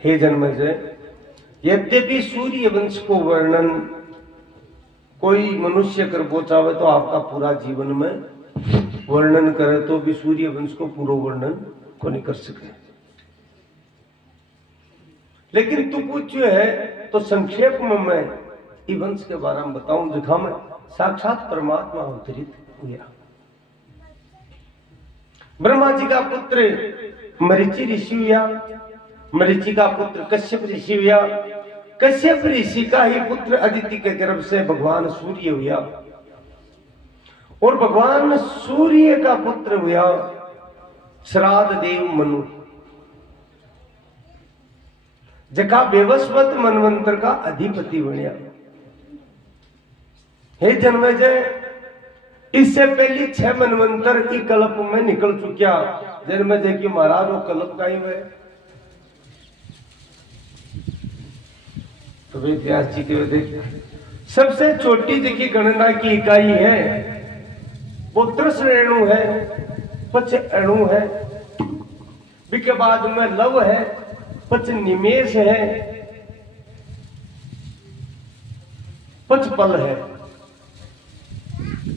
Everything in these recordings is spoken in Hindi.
हे जन्मेजय, यद्यपि सूर्य वंश को वर्णन कोई मनुष्य कर पहुंचावे तो आपका पूरा जीवन में वर्णन करे तो भी सूर्य वंश को पूरा वर्णन को नहीं कर सके। लेकिन तू पूछो है तो संक्षेप में मैं इस वंश के बारे में बताऊं जिखा में साक्षात परमात्मा अवतरित हुआ। ब्रह्मा जी का पुत्र मरीचि ऋषि हुआ, मरीचि का पुत्र कश्यप ऋषि हुआ, कश्यप ऋषि का ही पुत्र अदिति के गर्भ से भगवान सूर्य हुआ, और भगवान सूर्य का पुत्र हुआ श्राद्ध देव मनु, जका बेवस्वत मनवंतर का अधिपति बनिया। हे जन्मेजय, इससे पहले 6 मनवंतर की कल्प में निकल चुकिया। जन्मेजय की महाराज वो कल्प का ही है। तो वे व्यास जी के देख सबसे छोटी जी गणना की इकाई है वो 10 रेणु है, 5 अणु है, के बाद में लव है, 5 निमेष है, 5 पल है।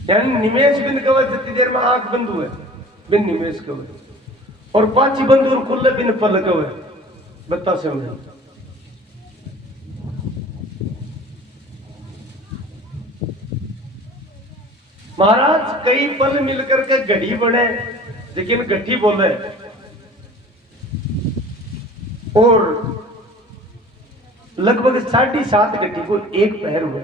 यानी निमेष बिन कवच जितनी देर में आंख बंद हुए बिन निमेष कवच, और 5 बंद और खुले बिन पल कवच। बता से महाराज कई पल मिलकर के घड़ी बने, लेकिन गठी बोले, और लगभग 7.5 घटी को एक पहर हुए।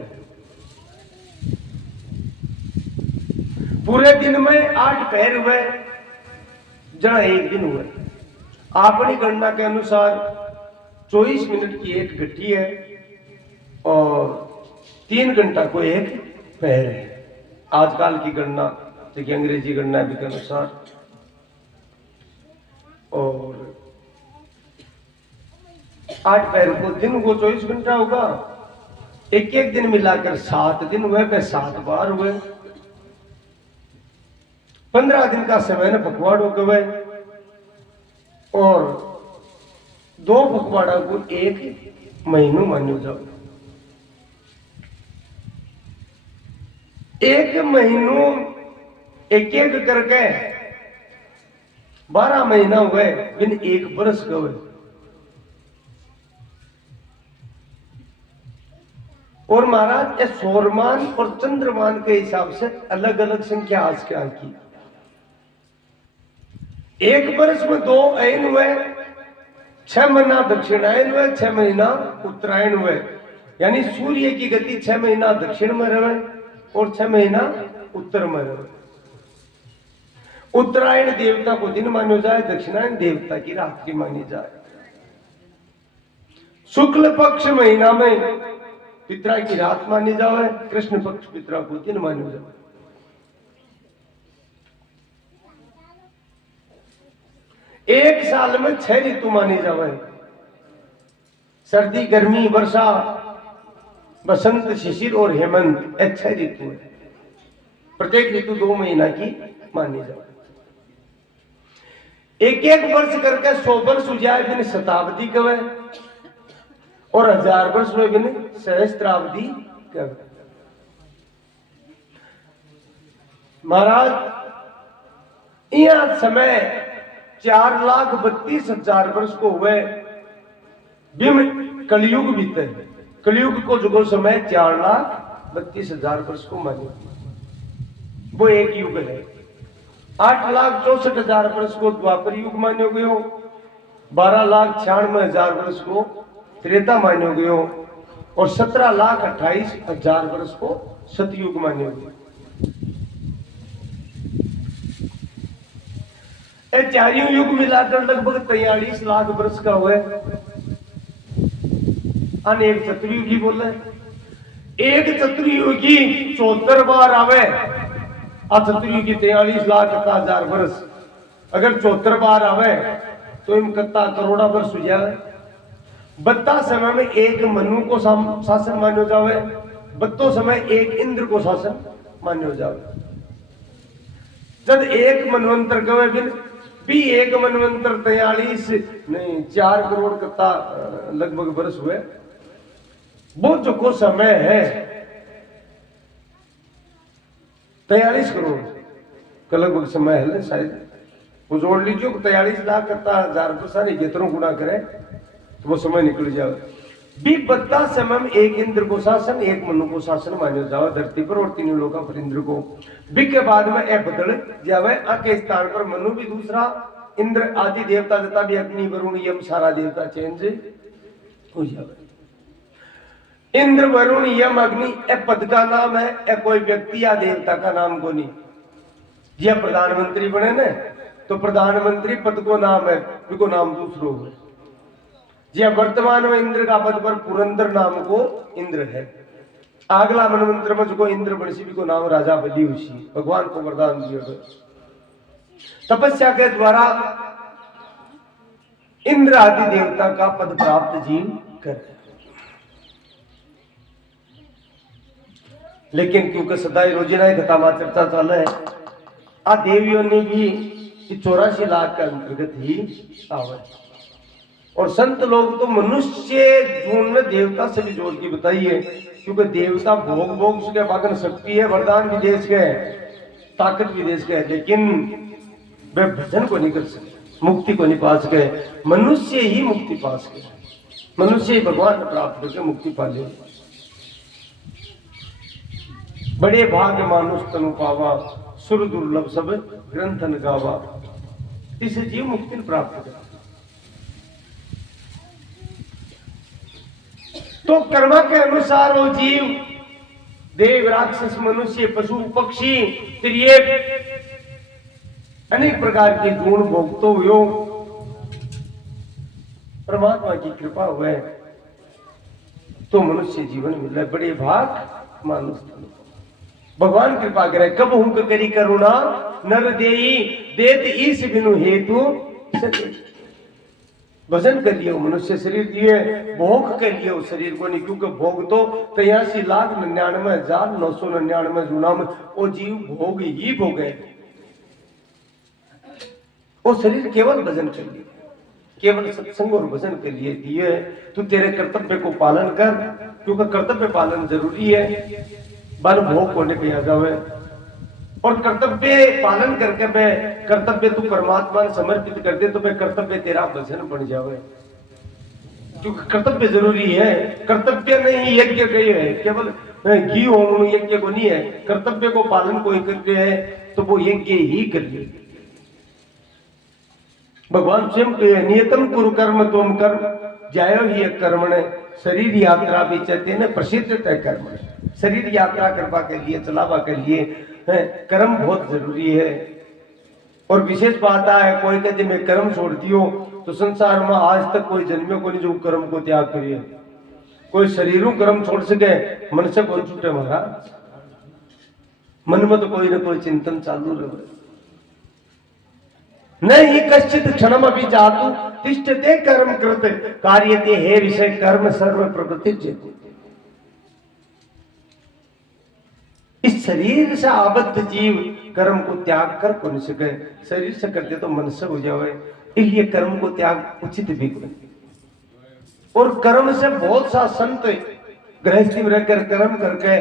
पूरे दिन में 8 पहर हुए, जहां एक दिन हुए। अपनी गणना के अनुसार 24 मिनट की एक घटी है और 3 घंटा को एक पहर है। आजकल की गणना देखिए अंग्रेजी गणना भी के अनुसार, और 8 पहर को दिन को 24 घंटा होगा। एक एक दिन मिलाकर 7 दिन हुए, वे 7 बार हुए। 15 दिन का समय न पखवाड़ हो गए, और 2 पखवाड़ा को एक महीनों मान्यो जाओ। एक महीनों एक एक करके 12 महीना हुए, बिन 1 बरस गए। और महाराज ये सौरमान और चंद्रमान के हिसाब से अलग अलग संख्या आज के की। 1 वर्ष में 2 अयन हुए, 6 महीना दक्षिणायन हुए, 6 महीना उत्तरायण हुए। यानी सूर्य की गति 6 महीना दक्षिण में रहे और 6 महीना उत्तर में रहे। उत्तरायण देवता को दिन मानो जाए, दक्षिणायन देवता की रात्रि मानी जाए। शुक्ल पक्ष महीना में पितरा की रात मानी जाए, कृष्ण पक्ष पितरा को दिन मानो जाए। एक साल में 6 ऋतु मानी जाए, सर्दी, गर्मी, वर्षा, बसंत, शिशिर और हेमंत। 6 ऋतु है। प्रत्येक ऋतु 2 महीना की मानी जाए। एक एक वर्ष करके 100 वर्ष हो जाए बिन शताब्दी कवे, और 1000 वर्ष में बिन सहस्त्राब्दी कवे। महाराज यह समय 4,32,000 वर्ष को हुए, बिम कलयुग बीते। कलयुग को जुगो समय 4,32,000 वर्ष को माने, वो एक युग है। 8,64,000 वर्ष को द्वापर युग मान्यो गयो, 12,96,000 वर्ष को त्रेता मान्यो गयो, और 17,28,000 वर्ष को सतयुग मान्यो गयो। ये चारों युग मिलाकर लगभग 43 लाख वर्ष का हुए। अनेक चतुर्युगी बोले, एक चतुर्युगी 74 बार आवे। चतुर्युगी 43,01,000 वर्ष, अगर 74 बार आवे तो इन कत्ता करोड़ा वर्ष हो जाए। 32 समय में एक मनु को शासन मान्यो जावे, 32 समय एक इंद्र को शासन मान्यो जावे। जब एक मनवंतर गवे भी एक मनवंतर 43 नहीं 4 करोड़ कता लगभग वर्ष हुए। वो जो को समय है 43 करोड़ का लगभग समय है शायद, वो जोड़ लीजिए 43 लाख कता हजार वर्षा नहीं जितनों गुणा करे तो वो समय निकल जाए। भी बद्दा समय में एक इंद्र को शासन एक मनु को शासन मानो जाओ धरती पर और तीनों लोगों पर इंद्र को। भी के बाद में ए बदल जावे के स्थान पर मनु भी दूसरा, इंद्र आदि देवता जता भी अग्नि वरुण यम सारा देवता चेंज हो जावे। इंद्र वरुण यम अग्नि ए पद का नाम है, ए कोई व्यक्ति या देवता का नाम को नहीं। जी प्रधानमंत्री बने न तो प्रधानमंत्री पद को नाम है, को नाम दूसरो है। जी वर्तमान में इंद्र का पद पर पुरंदर नाम को इंद्र है। अगला मनमंत्र में जो इंद्र बंशी को नाम राजा बलि उसी भगवान को वरदान दिया गया। तपस्या के द्वारा इंद्र आदि देवता का पद प्राप्त जीव कर, लेकिन क्योंकि सदाई रोजिना कथा चर्चा चल है आ देवियों ने भी 84 लाख के अंतर्गत ही आवे। और संत लोग तो मनुष्य जून में देवता से भी जोड़ की बताई है, क्योंकि देवता भोग भोग के पागन शक्ति है, वरदान भी देश के है, ताकत भी देश के है, लेकिन वे भजन को नहीं कर सके, मुक्ति को नहीं पा सके। मनुष्य ही मुक्ति पा सके, मनुष्य ही भगवान प्राप्त करके मुक्ति पा ले। बड़े भाग्य मानुष तनु पावा सुर दुर्लभ सब ग्रंथन गावा, इसे जीव मुक्ति प्राप्त कर। तो कर्म के अनुसार वो जीव देव राक्षस मनुष्य पशु पक्षी त्रिएक अनेक प्रकार के गुण भोगतो हुए परमात्मा की कृपा हुए तो मनुष्य जीवन मिले। बड़े भाग मानुष भगवान कृपा करे। कब हुंक करी करुणा नर देई देत ईस बिनु हेतु भजन कर लियो। मनुष्य शरीर दिए भोग कर लियो शरीर को नहीं, क्योंकि भोग तो 83,99,999 जुना में वो जीव भोग ही भोग है। वो शरीर केवल भजन कर लिए, केवल सत्संग और भजन के लिए दिए। तू तेरे कर्तव्य को पालन कर, क्योंकि कर्तव्य पालन जरूरी है, बल भोग होने पे आ जावे। और कर्तव्य पालन करके मैं कर्तव्य तू परमात्मा ने समर्पित कर दे तो मैं कर्तव्य तेरा भजन बन जावे, क्योंकि कर्तव्य जरूरी है। कर्तव्य नहीं यज्ञ कही है, केवल घी होम यज्ञ को नहीं है। कर्तव्य को पालन कोई करते हैं तो वो यज्ञ ही कर ले। भगवान स्वयं कहे नियतम कुरु कर्म तुम कर्म जायो ही कर्मण शरीर यात्रा भी चलते न प्रसिद्ध तय कर्म। शरीर यात्रा करवा के लिए चलावा के लिए कर्म बहुत जरूरी है। और विशेष बात है कोई कहते मैं कर्म छोड़ दियो तो संसार में आज तक कोई जन्मे को नहीं जो कर्म को त्याग करिए। कोई शरीरों कर्म छोड़ सके, मन से कौन छूटे महाराज। मन में तो कोई ना कोई चिंतन चालू रहे। नहीं कश्चित क्षणम अभी जातु तिष्ठते कर्म कृत कार्यते हे विषय कर्म सर्व प्रकृति जेतु। इस शरीर से आबद्ध जीव कर्म को त्याग कर कौन सके। शरीर से करते तो मन से हो जाए, इसलिए कर्म को त्याग उचित भी करे। और कर्म से बहुत सा संत गृहस्थी में रहकर कर्म करके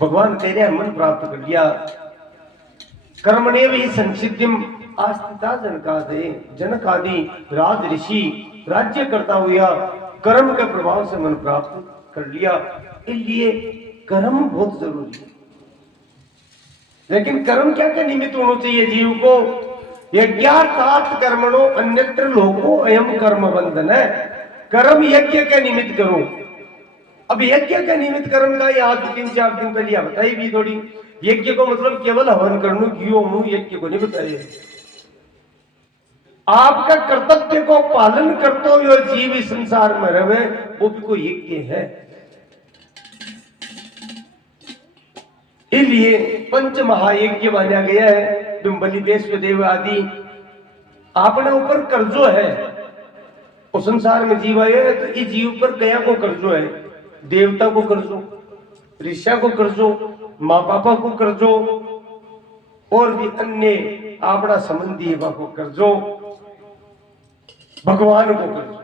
भगवान कह रहे मन प्राप्त कर लिया। कर्मणे भी संसिद्धिम आस्थिता जनकादे जनक आदि राज ऋषि राज्य करता हुआ कर्म के प्रभाव से मन प्राप्त कर लिया। इसलिए कर्म बहुत जरूरी है। लेकिन कर्म क्या क्या निमित्त होना चाहिए जीव को। यज्ञार्थात् कर्मणो अन्यत्र लोको अयम कर्म बंधन है। कर्म यज्ञ के निमित्त करो। अब यज्ञ के निमित्त कर्म का आज 3-4 दिन पहले बताई भी थोड़ी। यज्ञ को मतलब केवल हवन करना घियो मुंह यज्ञ को नहीं बताइए। आपका कर्तव्य को पालन करते हुए जीव इस संसार में रहे वो भी कोई यज्ञ है। इसलिए पंच महायज्ञ माना गया है। बलि देव आदि अपने ऊपर कर्जो है। और संसार में जीव आए तो इस जीव पर गया को कर्जो है। देवता को कर्जो, ऋषा को कर्जो, माँ पापा को कर्जो, और भी अन्य अपना संबंधी को कर्जो भगवान को कर्जो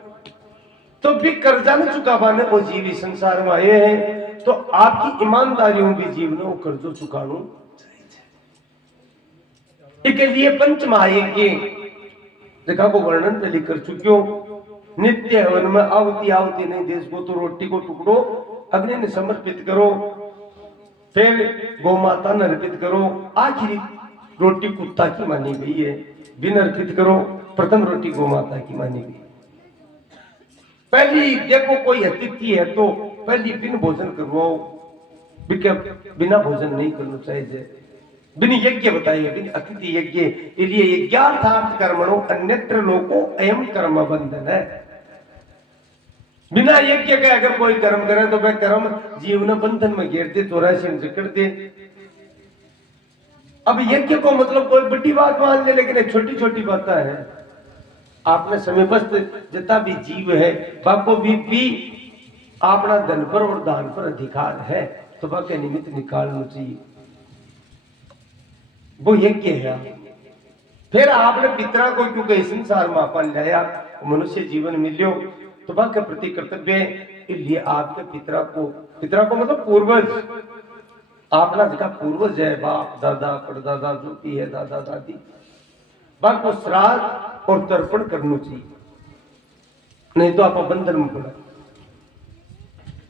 तो भी कर्जा न चुका पाने वो जीव इस संसार में आए हैं तो आपकी ईमानदारियों भी जीव ने वो कर्जो चुकानो इसके लिए पंच महायज्ञ जगह को वर्णन पहले कर चुके हो। नित्य हवन में आवती आवती नहीं देश को तो रोटी को टुकड़ो अग्नि ने समर्पित करो, फिर गौ माता ने अर्पित करो, आखिरी रोटी कुत्ता की मानी गई है, बिन अर्पित करो, प्रथम रोटी गौ माता की मानी गई। पहली देखो कोई अतिथि है तो पहली बिन भोजन करवाओ, बिना भोजन नहीं करना चाहिए। बिन यज्ञ बताइए, बिन अतिथि यज्ञ इसलिए यज्ञार्थार्थ कर्मणो अन्यत्र लोको अयम कर्म बंधन है। बिना यज्ञ के अगर कोई कर्म करे तो वह कर्म जीवन बंधन में घेर दे, 84 में जकड़ दे। अब यज्ञ को मतलब कोई बड़ी बात मान ले, लेकिन एक छोटी छोटी बातें हैं। आपने समीपस्थ जितना भी जीव है बाको भी अपना धन पर और दान पर अधिकार है तो वह के निमित्त निकालना चाहिए, वो यज्ञ है। फिर आपने पितरा को क्योंकि इस संसार में अपन लाया, मनुष्य जीवन मिलियो तो वह के प्रति कर्तव्य है। इसलिए आपके पितरा को मतलब पूर्वज, आपना जगह पूर्वज है, बाप दादा परदादा जो भी है, दादा दादी, वह को श्राद्ध और तर्पण करना चाहिए, नहीं तो आप बंधन में पड़ा।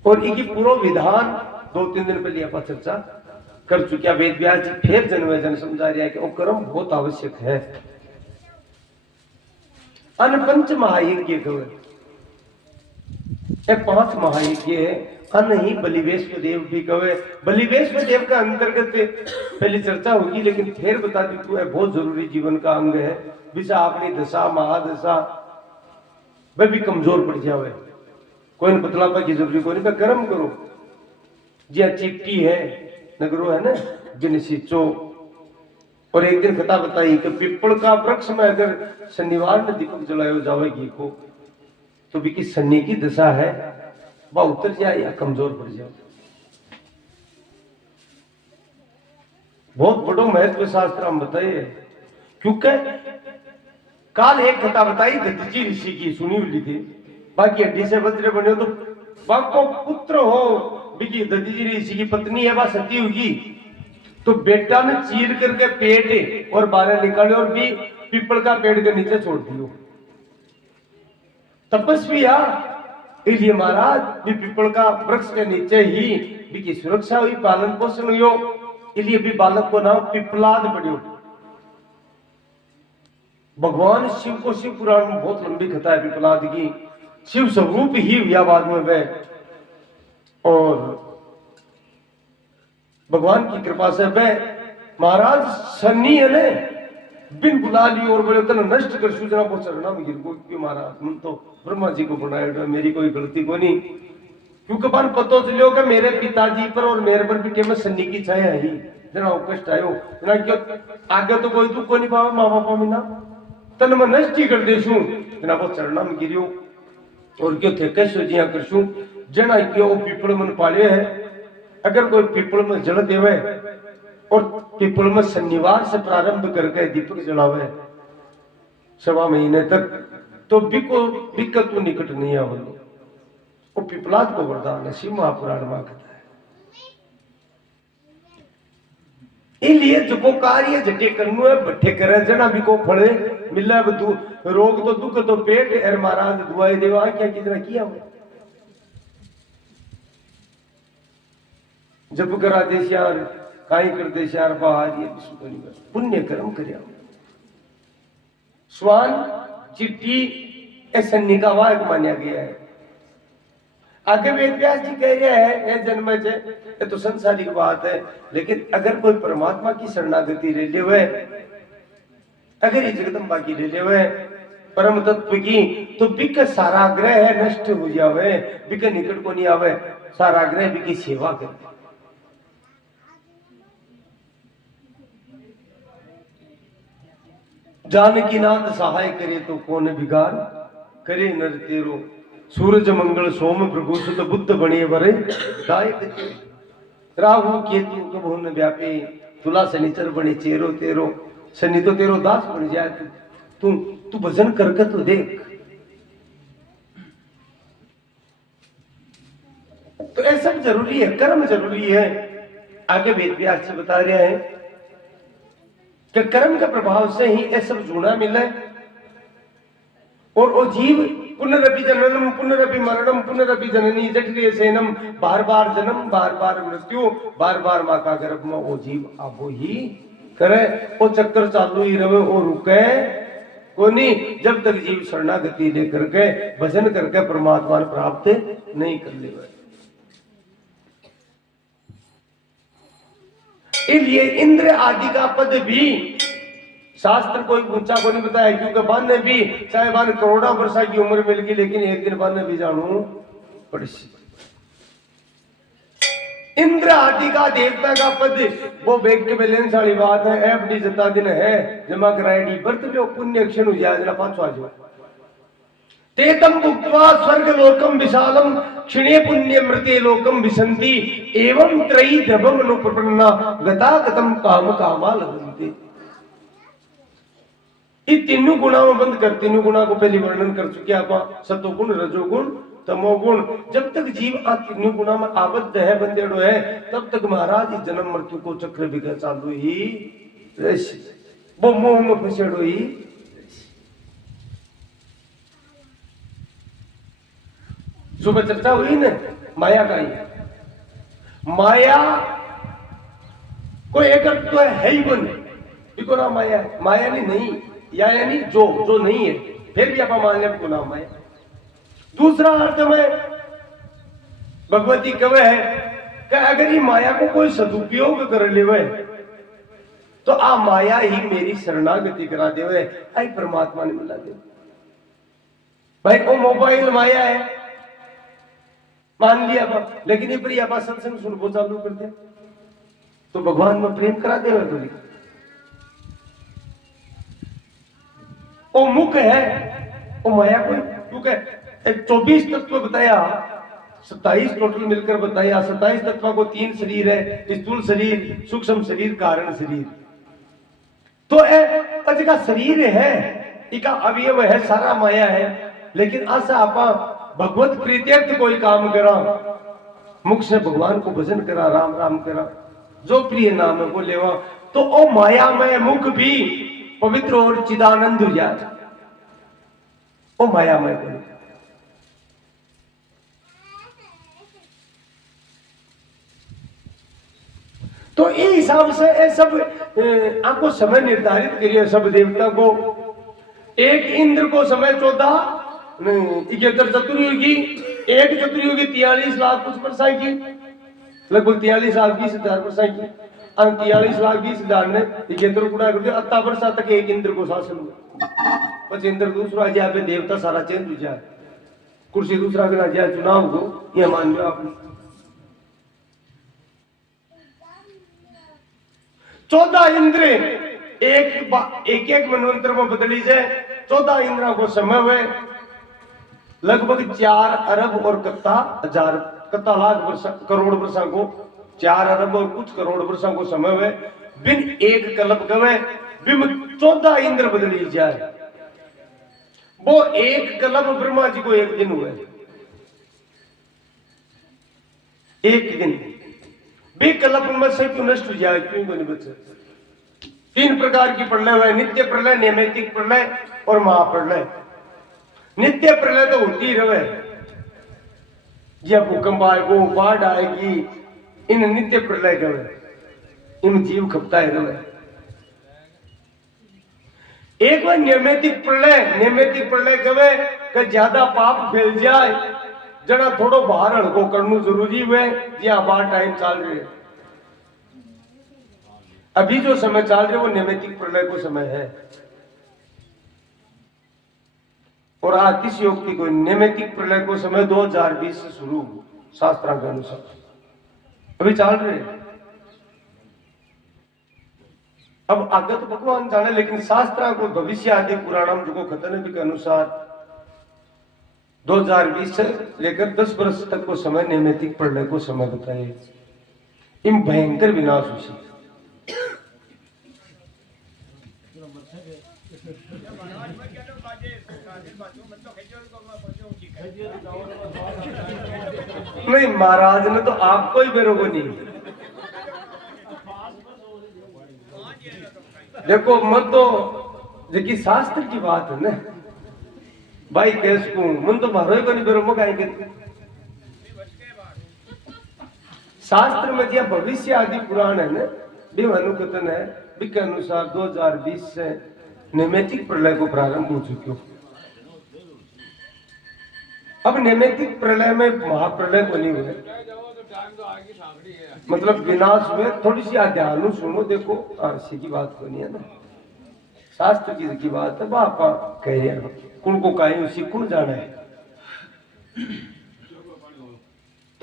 और इनकी पूरा विधान 2-3 दिन पहले आप चर्चा कर चुके। वेद व्यास जी फिर जन समझा रहा है कि वो कर्म बहुत आवश्यक है। अन पंच महायज्ञ कवे, 5 महायज्ञ है। अन ही बलिवेश्वर देव भी कवे। बलिवेश्वर देव का अंतर्गत पहले चर्चा होगी, लेकिन फिर बता दी तू है बहुत जरूरी जीवन का अंग है। विषा अपनी दशा महादशा वह भी कमजोर पड़ जावे, कोई न बतलापा की जरूरी कोई नहीं, कर्म करो। जी चिट्टी है नगरो है ना बिन सींचो। और एक दिन कथा बताई कि पिपल का वृक्ष में अगर शनिवार में दीपक जलायो जावे घी को तो भी की शनि की दशा है वह उतर जाए या कमजोर पड़ जाए। बहुत बड़ो महत्व शास्त्र हम बताइए, क्योंकि काल एक कथा बताई दधीचि ऋषि की, सुनी हुई थी। बाकी हड्डी से वज्र बने तो बाको पुत्र हो, बिकी दधीचि ऋषि की पत्नी है वह सती होगी तो बेटा ने चीर करके पेट और बाहर निकाले और भी पीपल का पेड़ के नीचे छोड़ दियो। तपस्वी इसलिए महाराज भी पीपल का वृक्ष के नीचे ही भी सुरक्षा हुई, पालन पोषण हुई, इसलिए भी बालक को नाम पिपलाद पड़ियो। भगवान शिव को शिव पुराण में बहुत लंबी कथा है पिपलाद की। शिव स्वरूप ही हुआ बाद में वह, और भगवान की कृपा से वह महाराज शनि है ने बिन बुला ली और बोले तना नष्ट कर सूचना को चरणा में गिर को क्यों महाराज मन तो ब्रह्मा जी को बनाया, मेरी कोई गलती को नहीं। क्योंकि बन पतो चलियो कि मेरे पिताजी पर और मेरे पर भी में शनि की छाया ही जना कष्ट आयो जना क्यों आगे तो कोई दुख को नहीं पावे माँ बापा मिना तन मैं नष्ट ही कर देशू जना को चरणा में गिरियो और क्यों थे कैसे जिया करशू जना क्यों वो पीपल मन पाले है। अगर कोई पीपल में जल देवे और पीपल में शनिवार से प्रारंभ करके दीपक जलावे 1.5 महीने तक तो बिको तो निकट नहीं आवो। वो पिपलाद को वरदान है, शिव महापुराण में कहता है। इसलिए जो कार्य जटे करनु है बट्ठे करे जना भी को फड़े मिले रोग तो दुख तो पेट एर महाराज दुआई देवा क्या कितना किया जब करा देश यार काई कर देश यार बाहर ये पुण्य कर्म कर स्वान चिट्टी ऐसा निकावाक माना गया है। आगे वेद व्यास जी कह रहे हैं ये जन्म से ये तो संसारिक बात है, लेकिन अगर कोई परमात्मा की शरणागति ले ले हुए, अगर ये जगदम्बा की ले ले हुए परम तत्व की तो बिक सारा ग्रह है नष्ट हो जावे, बिक निकट को नहीं आवे, सारा ग्रह बिकी सेवा करे। जानकी नाथ सहाय करे तो कौन बिगाड़ करे नर तेरो, सूरज मंगल सोम भृगु सुत बुद्ध बने वरे दायक राहु केतु कबहु न व्यापे, तुला शनिचर बने चेरो तेरो, शनि तो तेरो दास बन जाए। तू भजन करके तो देख। तो ये सब जरूरी है, कर्म जरूरी है। आगे वेद व्यास जी बता रहे हैं कि कर्म के प्रभाव से ही ये सब जुड़ा मिले, और वो जीव पुनरपि जननम पुनरपि मरणम पुनरपि जननी जठरे सेनम, बार बार जन्म बार बार मृत्यु, बार बार मां का गर्भ में वो जीव आबो ही करे। वो चक्कर चालू ही रहे, वो रुके को नहीं जब तक जीव शरणागति लेकर के भजन करके परमात्मा प्राप्त नहीं कर ले। इसलिए इंद्र आदि का पद भी शास्त्र कोई ऊंचा को नहीं बताया, क्योंकि बन भी चाहे बन करोड़ा वर्षा की उम्र मिल गई, लेकिन एक दिन बन भी जानू बड़ी सी। इंद्र आदि का देवता का पद वो बैंक के बैलेंस वाली बात है। एफडी जता दिन है जमा कराएगी बर्त लो पुण्य क्षण हो जाए पांच आज तेतम भुक्त्वा स्वर्ग लोकम विशालम क्षिणे पुण्य मृते लोकम विसंति एवं त्रयी द्रवम अनुप्रपन्ना गतागतम काम कामा लगन्ति। ये तीनों गुणों में बंद कर, तीनों गुणों को पहले वर्णन कर चुके आप, सतोगुण रजोगुण तमोगुण। जब तक जीव आ तीनों गुणों में आबद्ध है, बंदेड़ो है, तब तक महाराज इस जन्म मृत्यु को चक्र बिगड़ चालू ही वो मोह में फसेड़ो ही। सुबह चर्चा हुई ना माया का ही, माया कोई एक तो है ही बन इको नाम माया है। माया नहीं या यानी जो नहीं है, फिर भी आप मान लें को नाम माया। दूसरा अर्थ में भगवती कवे है कि अगर ये माया को कोई सदुपयोग कर लेवे तो आ माया ही मेरी शरणागति करा देवे, आई परमात्मा ने मिला दे। भाई वो मोबाइल माया है मान लिया आप, लेकिन ये पर आप सत्संग सुनबो चालू करते तो भगवान में प्रेम करा देवे थोड़ी। वो मुख है वो माया को, क्योंकि 24 तत्व बताया, 27 टोटल मिलकर बताया। 27 तत्व को 3 शरीर है, स्थूल शरीर, सूक्ष्म शरीर, कारण शरीर। तो का शरीर है, इका अवयव है, सारा माया है। लेकिन ऐसा आप भगवत प्रीत्यर्थ कोई काम करा, मुख से भगवान को भजन करा, राम राम करा, जो प्रिय नाम है वो लेवा, तो ओ माया में मुख भी पवित्र और चिदानंद हो जाए। ओ माया में बोले तो इस हिसाब से ये सब आपको समय निर्धारित करिए। सब देवता को एक इंद्र को समय 14 71 चतुर्युगी, एक चतुर्युगी 43 लाख कुछ वर्षा की, लगभग 43 लाख 20,000 वर्षा की। 43 लाख 20,000 ने 71 गुणा कर दिया, 80 वर्षा तक एक इंद्र को शासन हुआ। પછી इंद्र दूसरा जाए पे देवता सारा चेंज हो जाए, कुर्सी दूसरा के ना जाए, चुनाव को ये मान लो आपने। 14 इंद्र एक मनवंतर में बदली जाए। 14 इंद्र को समय हुए लगभग 4 अरब और कत्ता लाख वर्ष करोड़ वर्षा को, 4 अरब और कुछ करोड़ वर्षा को समय हुए। बिन एक कल्प गवे बिम 14 इंद्र बदली जाए। वो एक कल्प ब्रह्मा जी को एक दिन हुए, एक दिन भी कल्प में से क्यों नष्ट हो जाए, क्यों नहीं बचे। 3 प्रकार की प्रलय हुए, नित्य प्रलय, नैमित्तिक प्रलय और महाप्रलय। नित्य प्रलय तो होती रहे, जब भूकंप आएगा, बाढ़ आएगी, इन नित्य प्रलय कहे, इन जीव खपता है रहे। एक बार नैमित्तिक प्रलय कहे कि ज्यादा पाप फैल जाए, जना थोड़ो बाहर हड़को करना जरूरी हुए, जी बार टाइम चल रहे। अभी जो समय चल रहे वो नैमित्तिक प्रलय को समय है। और अतिशयोक्ति को नैमित्तिक प्रलय को समय 2020 से शुरू, शास्त्रों के अनुसार अभी चल रहे। अब आगे तो भगवान जाने, लेकिन शास्त्रों को भविष्य आदि पुराणम जो खतने के अनुसार 2020 से लेकर 10 वर्ष तक को समय नैमित्तिक प्रलय को समय बताए। इन भयंकर विनाश उसी नहीं, महाराज ने तो आपको ही मेरे को नहीं। देखो मन तो जेकी शास्त्र की बात है ना भाई, कैस को मन तो मारो ही को नहीं, बेरो मगाएंगे। शास्त्र में जो भविष्य आदि पुराण है ना, भी अनुकथन है के अनुसार 2020 से नैमित्तिक प्रलय को प्रारंभ हो चुके हो। अब नैमित्तिक प्रलय में महाप्रलय को नहीं हुए, मतलब विनाश हुए। थोड़ी सी अध्यानु सुनो, देखो आरसी की बात को नहीं है ना, शास्त्र की बात है। बापा कह रहे हैं कुण को कहीं उसी कुण जाना है।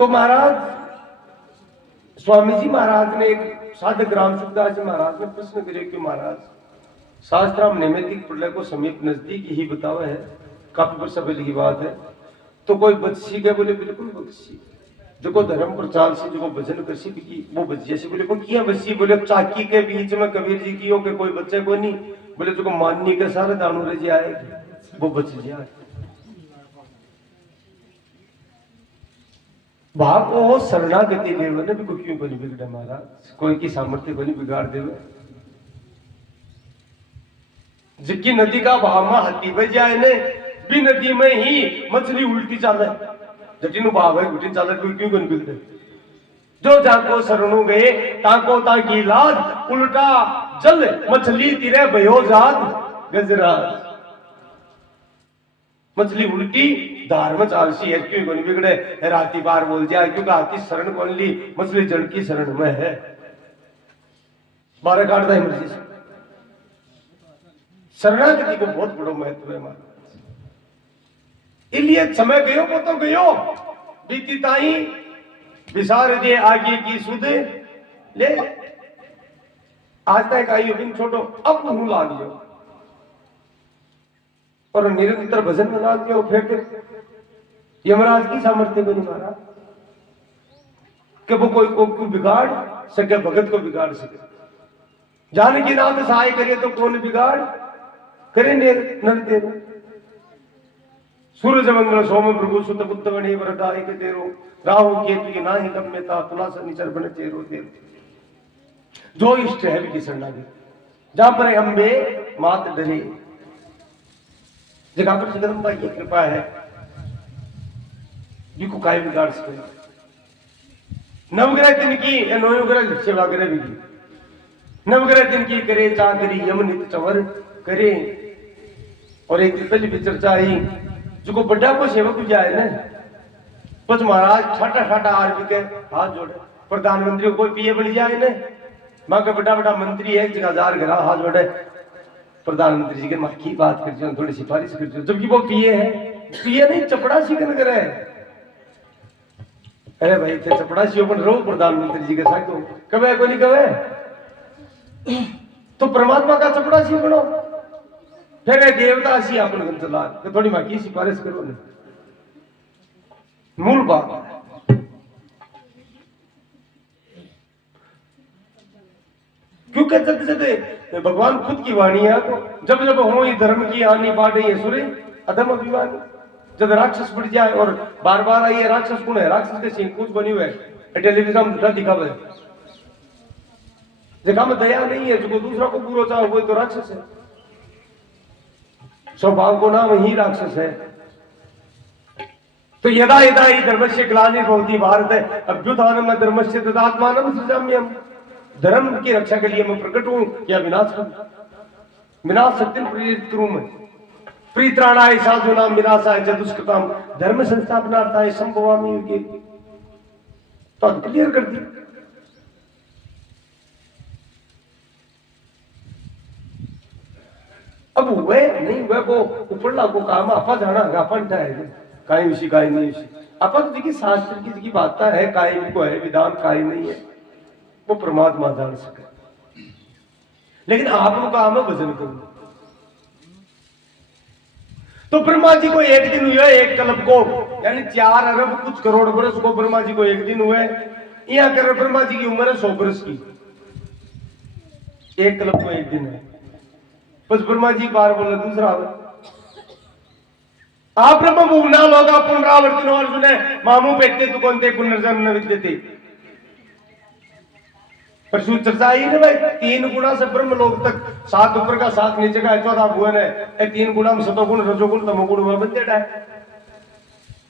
तो महाराज स्वामी जी महाराज ने, एक साधक राम सुखदास जी महाराज ने प्रश्न करे कि महाराज शास्त्र हम नैमित्तिक प्रलय को समीप नजदीक ही बतावा है, काफी वर्ष पहले की बात है। तो कोई बच्ची गए? बोले बिल्कुल बच्ची, जो धर्म प्रचार से जो भजन कृषि की वो बच्ची ऐसे। बोले किया बच्ची? बोले चाकी के बीच में कबीर जी की हो के कोई बच्चे को नहीं। बोले जो माननी के सारे दानूरे जी आए वो बच्ची जी आए। भाव को शरणागति देवे ने भी क्यों को नहीं बिगड़े महाराज, कोई की सामर्थ्य को नहीं बिगाड़ देवे। जिसकी नदी का भाव में हाथी बज जाए ने, भी नदी में ही मछली उल्टी चाले, जटिनु भाव है उल्टी चाले, कोई क्यों को नहीं बिगड़े। जो जाको शरणु गए ताको ताकी लाज, उल्टा जल मछली तिरे भयो जात गजराज। मछली उल्टी धार में चालसी है, क्यों को नहीं बिगड़े। राती बार बोल जाए क्योंकि हाथी शरण कौन ली, मछली जल की शरण में है। 12 काटता है मर्जी से। शरणागति को बहुत बड़ा महत्व है महाराज। इसलिए समय गयो वो तो गयो, बीती ताई विसार दे आगे की सुध ले। आज तक आई बिन छोटो, अब मुंह ला दियो और निरंतर भजन बना के और फिर यमराज की सामर्थ्य को नहीं मारा कि वो कोई को बिगाड़ सके, भगत को बिगाड़ सके। जानकी नाथ सहाय करे तो कौन बिगाड़ करे। नर सूरज मंगल सोम प्रभु सुत बुद्ध गणे वरदाय के तेरो, राहु केतु की नाही गम्यता, तुला सनिचर बन चेरो तेरो। जो इष्ट है भी शरणागति, जहां पर अंबे मात डरे, जगह पर जगदम्बा की कृपा है, जिनको काय बिगाड़ सके। नवग्रह दिन की नवग्रह सेवा करे भी, नवग्रह दिन की करे चाकरी यम नित चवर करे। और एक पहले भी चर्चा आई, जो बड़ा को सेवक जाए ना, कुछ महाराज ठाटा ठाटा आर्मी के हाथ जोड़े, प्रधानमंत्री को कोई पीए बन जाए ना, मां का बड़ा बड़ा मंत्री है, एक जगह जार घरा हाथ जोड़े, प्रधानमंत्री जी के मां की बात कर जो, थोड़ी सिफारिश कर जो, जबकि वो पीए है। पीए नहीं चपड़ासी कर करे। अरे भाई थे चपड़ासी अपन रो प्रधानमंत्री जी के साथ तो कवे को नहीं कवे, तो परमात्मा का चपड़ासी बनो। फिर देवता सी अपन गंतला तो थोड़ी मां की सिफारिश करो ना, मूल बात। क्योंकि जब जब भगवान खुद की वाणी है, तो जब जब हो धर्म की हानि बाढ़ ये सुरे अधम अभिमानी। जब राक्षस बढ़ जाए और बार बार आई राक्षस कौन है, राक्षस के सिंह कुछ बनी हुए टेलीविजन में दिखावे, जगह में दया नहीं है, जो दूसरा को पूरा चाहो वो तो राक्षस है। स्वभाव को नाम ही राक्षस है। तो यदा यदा ही धर्मस्य ग्लानिर्भवति भारत अभ्युत्थानम धर्मस्य तदात्मानं सृजाम्यहम्। धर्म की रक्षा के लिए मैं प्रकट हूं या विनाश करूं, विनाश शक्ति प्रेरित करूं मैं। प्रीत्राणाय साधूनाम विनाशाय च दुष्कृताम धर्म संस्थापनार्थाय संभवामि युगे। तो क्लियर कर दी। अब वह नहीं वह वो ऊपर को काम आपा जाना अपन है काई विषय काई नहीं विषय आपा तो देखिए शास्त्र की बात है, काई को है विधान काई नहीं है, वो परमात्मा जान सके। लेकिन आप लोग काम है भजन करो। तो ब्रह्मा जी को एक दिन हुआ, एक कल्प को यानी 4 अरब कुछ करोड़ वर्ष को ब्रह्मा जी को एक दिन हुए। यहां कर ब्रह्मा जी की उम्र है 100 वर्ष की, एक कल्प को एक दिन है। बस ब्रह्मा जी बार बोला दूसरा आप भुवना लोगा पुनरावर्तन अर्जुन मामू पेटते तू कोणते पुनर्जन्म न विद्यते। पर शू चर्चा आई ना भाई, 3 गुणा से ब्रह्म लोक तक, 7 ऊपर का 7 नीचे का 14 भुवन है, 3 गुणा में सतोगुण रजोगुण तमोगुण हुआ बन देता है।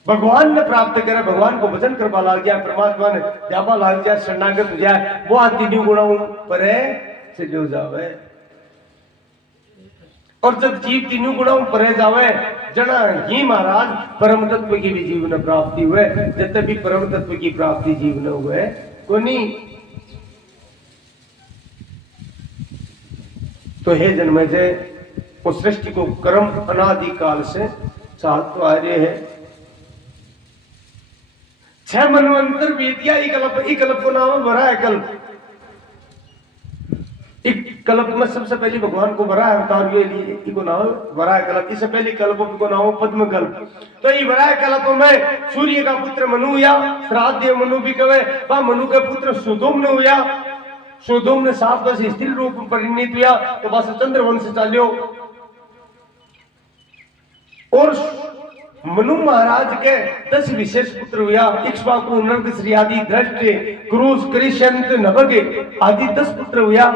भगवान ने प्राप्त करे, भगवान को भजन करवा लाग गया, परमात्मा ने जापा लाग जाए, शरणागत हो जाए, वो 3 गुणों पर से जो जावे। और जब जीव 3 गुणों पर जावे जना ही महाराज परम तत्व की भी जीवन प्राप्ति हुए, जब भी परम तत्व की प्राप्ति जीवन हुए को नहीं। तो हे जन्म जय, उस सृष्टि को कर्म अनादि काल से चाहते आ रहे हैं। 6 मनवंतर बीतिया, एक कल्प को नाम भरा है कल्प। एक कल्प में सबसे पहले भगवान को भरा है अवतार लिए को नाम भरा है कल्प। इससे पहले कल्प को नाम पद्म कल्प। तो ये भरा है कल्प में सूर्य का पुत्र मनु हुआ, श्राद्ध मनु भी कहे, वह मनु के पुत्र सुधुम्न हुआ। सुधुम्न ने 7 वर्ष स्त्री रूप में परिणित हुआ, तो बस चंद्रवंश चाल्यो। और मनु महाराज के 10 विशेष पुत्र हुआ, इक्ष्वाकु नर्ग श्री आदि दृष्ट क्रूस कृष्यंत नभग आदि 10 पुत्र हुआ।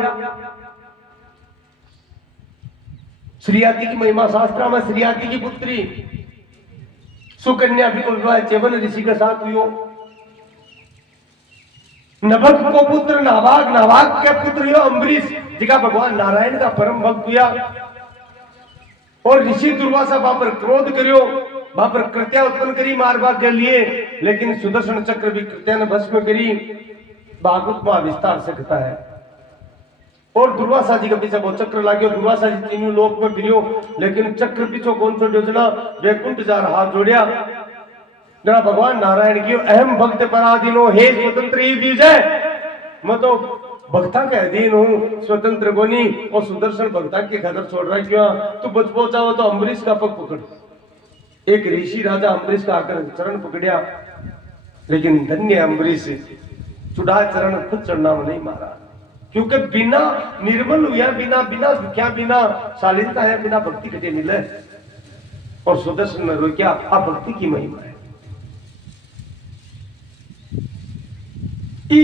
श्री आदि की महिमा शास्त्र में श्री आदि की पुत्री सुकन्या भी को विवाह चेवन ऋषि के साथ हुआ। नभग को पुत्र नाभाग, नाभाग के पुत्र हुआ अम्बरीश, जिका भगवान नारायण का परम भक्त हुआ। और ऋषि दुर्वासा वहां पर क्रोध करियो, वहां पर कृत्या उत्पन्न करी मारवा के लिए, लेकिन सुदर्शन चक्र भी कृत्या ने भस्म करी। भागवत में विस्तार से कहता है। और दुर्वासा जी के पीछे बहुत चक्र लागे, दुर्वासा जी 3 लोक में फिरियो, लेकिन चक्र पीछे कौन सा योजना वैकुंठ जा हाथ जोड़िया। जरा भगवान नारायण की अहम भक्त पराधीनो, हे स्वतंत्र ही दीजिए, मैं तो भक्ता के अधीन हूँ, स्वतंत्र को नहीं। और सुदर्शन भक्ता के खतर छोड़ रहा है, क्यों तू बच पहुंचाओ तो अम्बरीश का पग पकड़। एक ऋषि राजा अम्बरीश का आकर चरण पकड़िया, लेकिन धन्य अम्बरीश चुड़ा चरण खुद चढ़ना में नहीं मारा, क्योंकि बिना निर्मल हुआ, बिना क्या बिना शालीनता है, बिना भक्ति कटे मिले। और सुदर्शन ने रोक्या, आप भक्ति की महिमा है।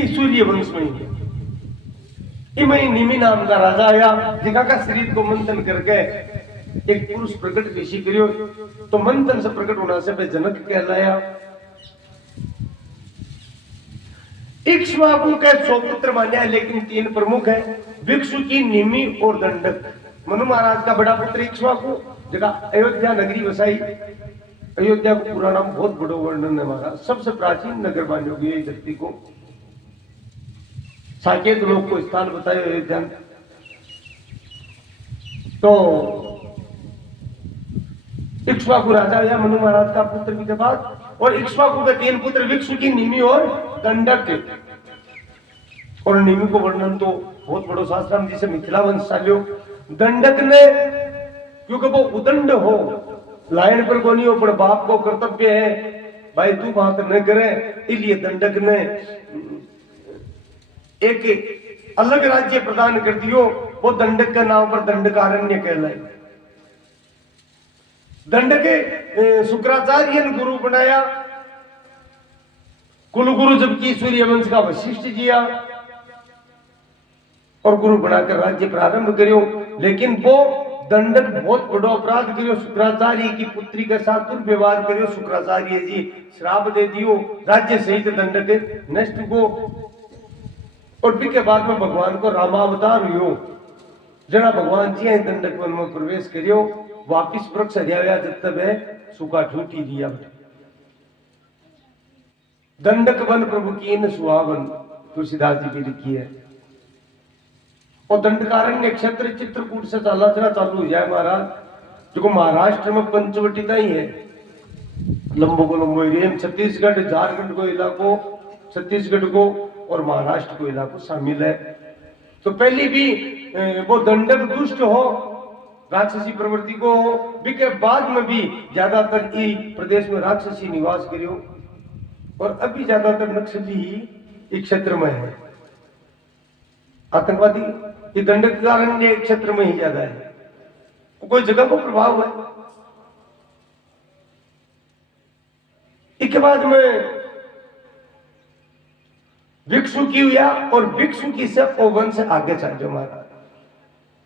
सूर्य वंश में निमि नाम का राजा आया, जिका का शरीर को मंथन करके एक पुरुष प्रकट ऋषि करियो, तो मंथन से प्रकट होना से वे जनक कहलाया। इक्ष्वाकु के 100 पुत्र मान्या है, लेकिन 3 प्रमुख है, विक्षुकी, निमि और दंडक। मनु महाराज का बड़ा पुत्र इक्ष्वाकु, जगह अयोध्या नगरी बसाई। अयोध्या को पूरा नाम बहुत बड़ो वर्णन है हमारा, सबसे प्राचीन नगर मान्योगी है धरती को। साकेत लोग को स्थान बताए अयोध्या। तो इक्ष्वाकु राजा या मनु महाराज का पुत्र भी के बाद, और इक्ष्वाकु के 3 पुत्र विक्षुकी, निमि और दंडक। और निमि को वर्णन तो बहुत बड़ो शास्त्र में, जिसे मिथिला वंश चाल्यो। दंडक ने, क्योंकि वो उदंड हो, लाइन पर कोनी हो, पर बाप को कर्तव्य है भाई तू बात न करे, इसलिए दंडक ने एक अलग राज्य प्रदान कर दियो। वो दंडक के नाम पर दंडकारण्य कहलाए। दंडक शुक्राचार्य ने गुरु बनाया, कुलगुरु जबकि सूर्य वंश का वशिष्ठ जिया, और गुरु बनाकर राज्य प्रारंभ करियो। लेकिन वो दंडक बहुत बड़ा अपराध करियो, शुक्राचार्य की पुत्री के साथ दुर्व्यवहार करियो। शुक्राचार्य जी श्राप दे दियो, राज्य सहित दंडक नष्ट को। और फिर के बाद में भगवान को रामावतार हुयो, जना भगवान जी दंडक वन में प्रवेश करियो, वापिस वृक्ष हरियाया जब तक है सुखा ठूठी दिया। दंडक वन प्रभु की न सुहावन, तुलसीदास जी भी लिखी है। और दंडकारण्य क्षेत्र चित्रकूट से चला चालू हो जाए महाराज, जो महाराष्ट्र में पंचवटीता ही है, लंबो को लंबो एरिया। छत्तीसगढ़, झारखंड को इलाको, छत्तीसगढ़ को और महाराष्ट्र को इलाको शामिल है। तो पहले भी वो दंडक दुष्ट हो, राक्षसी प्रवृत्ति को हो, के बाद में भी ज्यादातर ई प्रदेश में राक्षसी निवास करियो। और अभी ज्यादातर नक्सली ही इस क्षेत्र में है, आतंकवादी ये दंडक कारण्य क्षेत्र में ही ज्यादा है। कोई जगह को प्रभाव है। इसके बाद में भिक्षुकी हुआ और भिक्षुकी से ओ वंश आगे चल जाओ महाराज।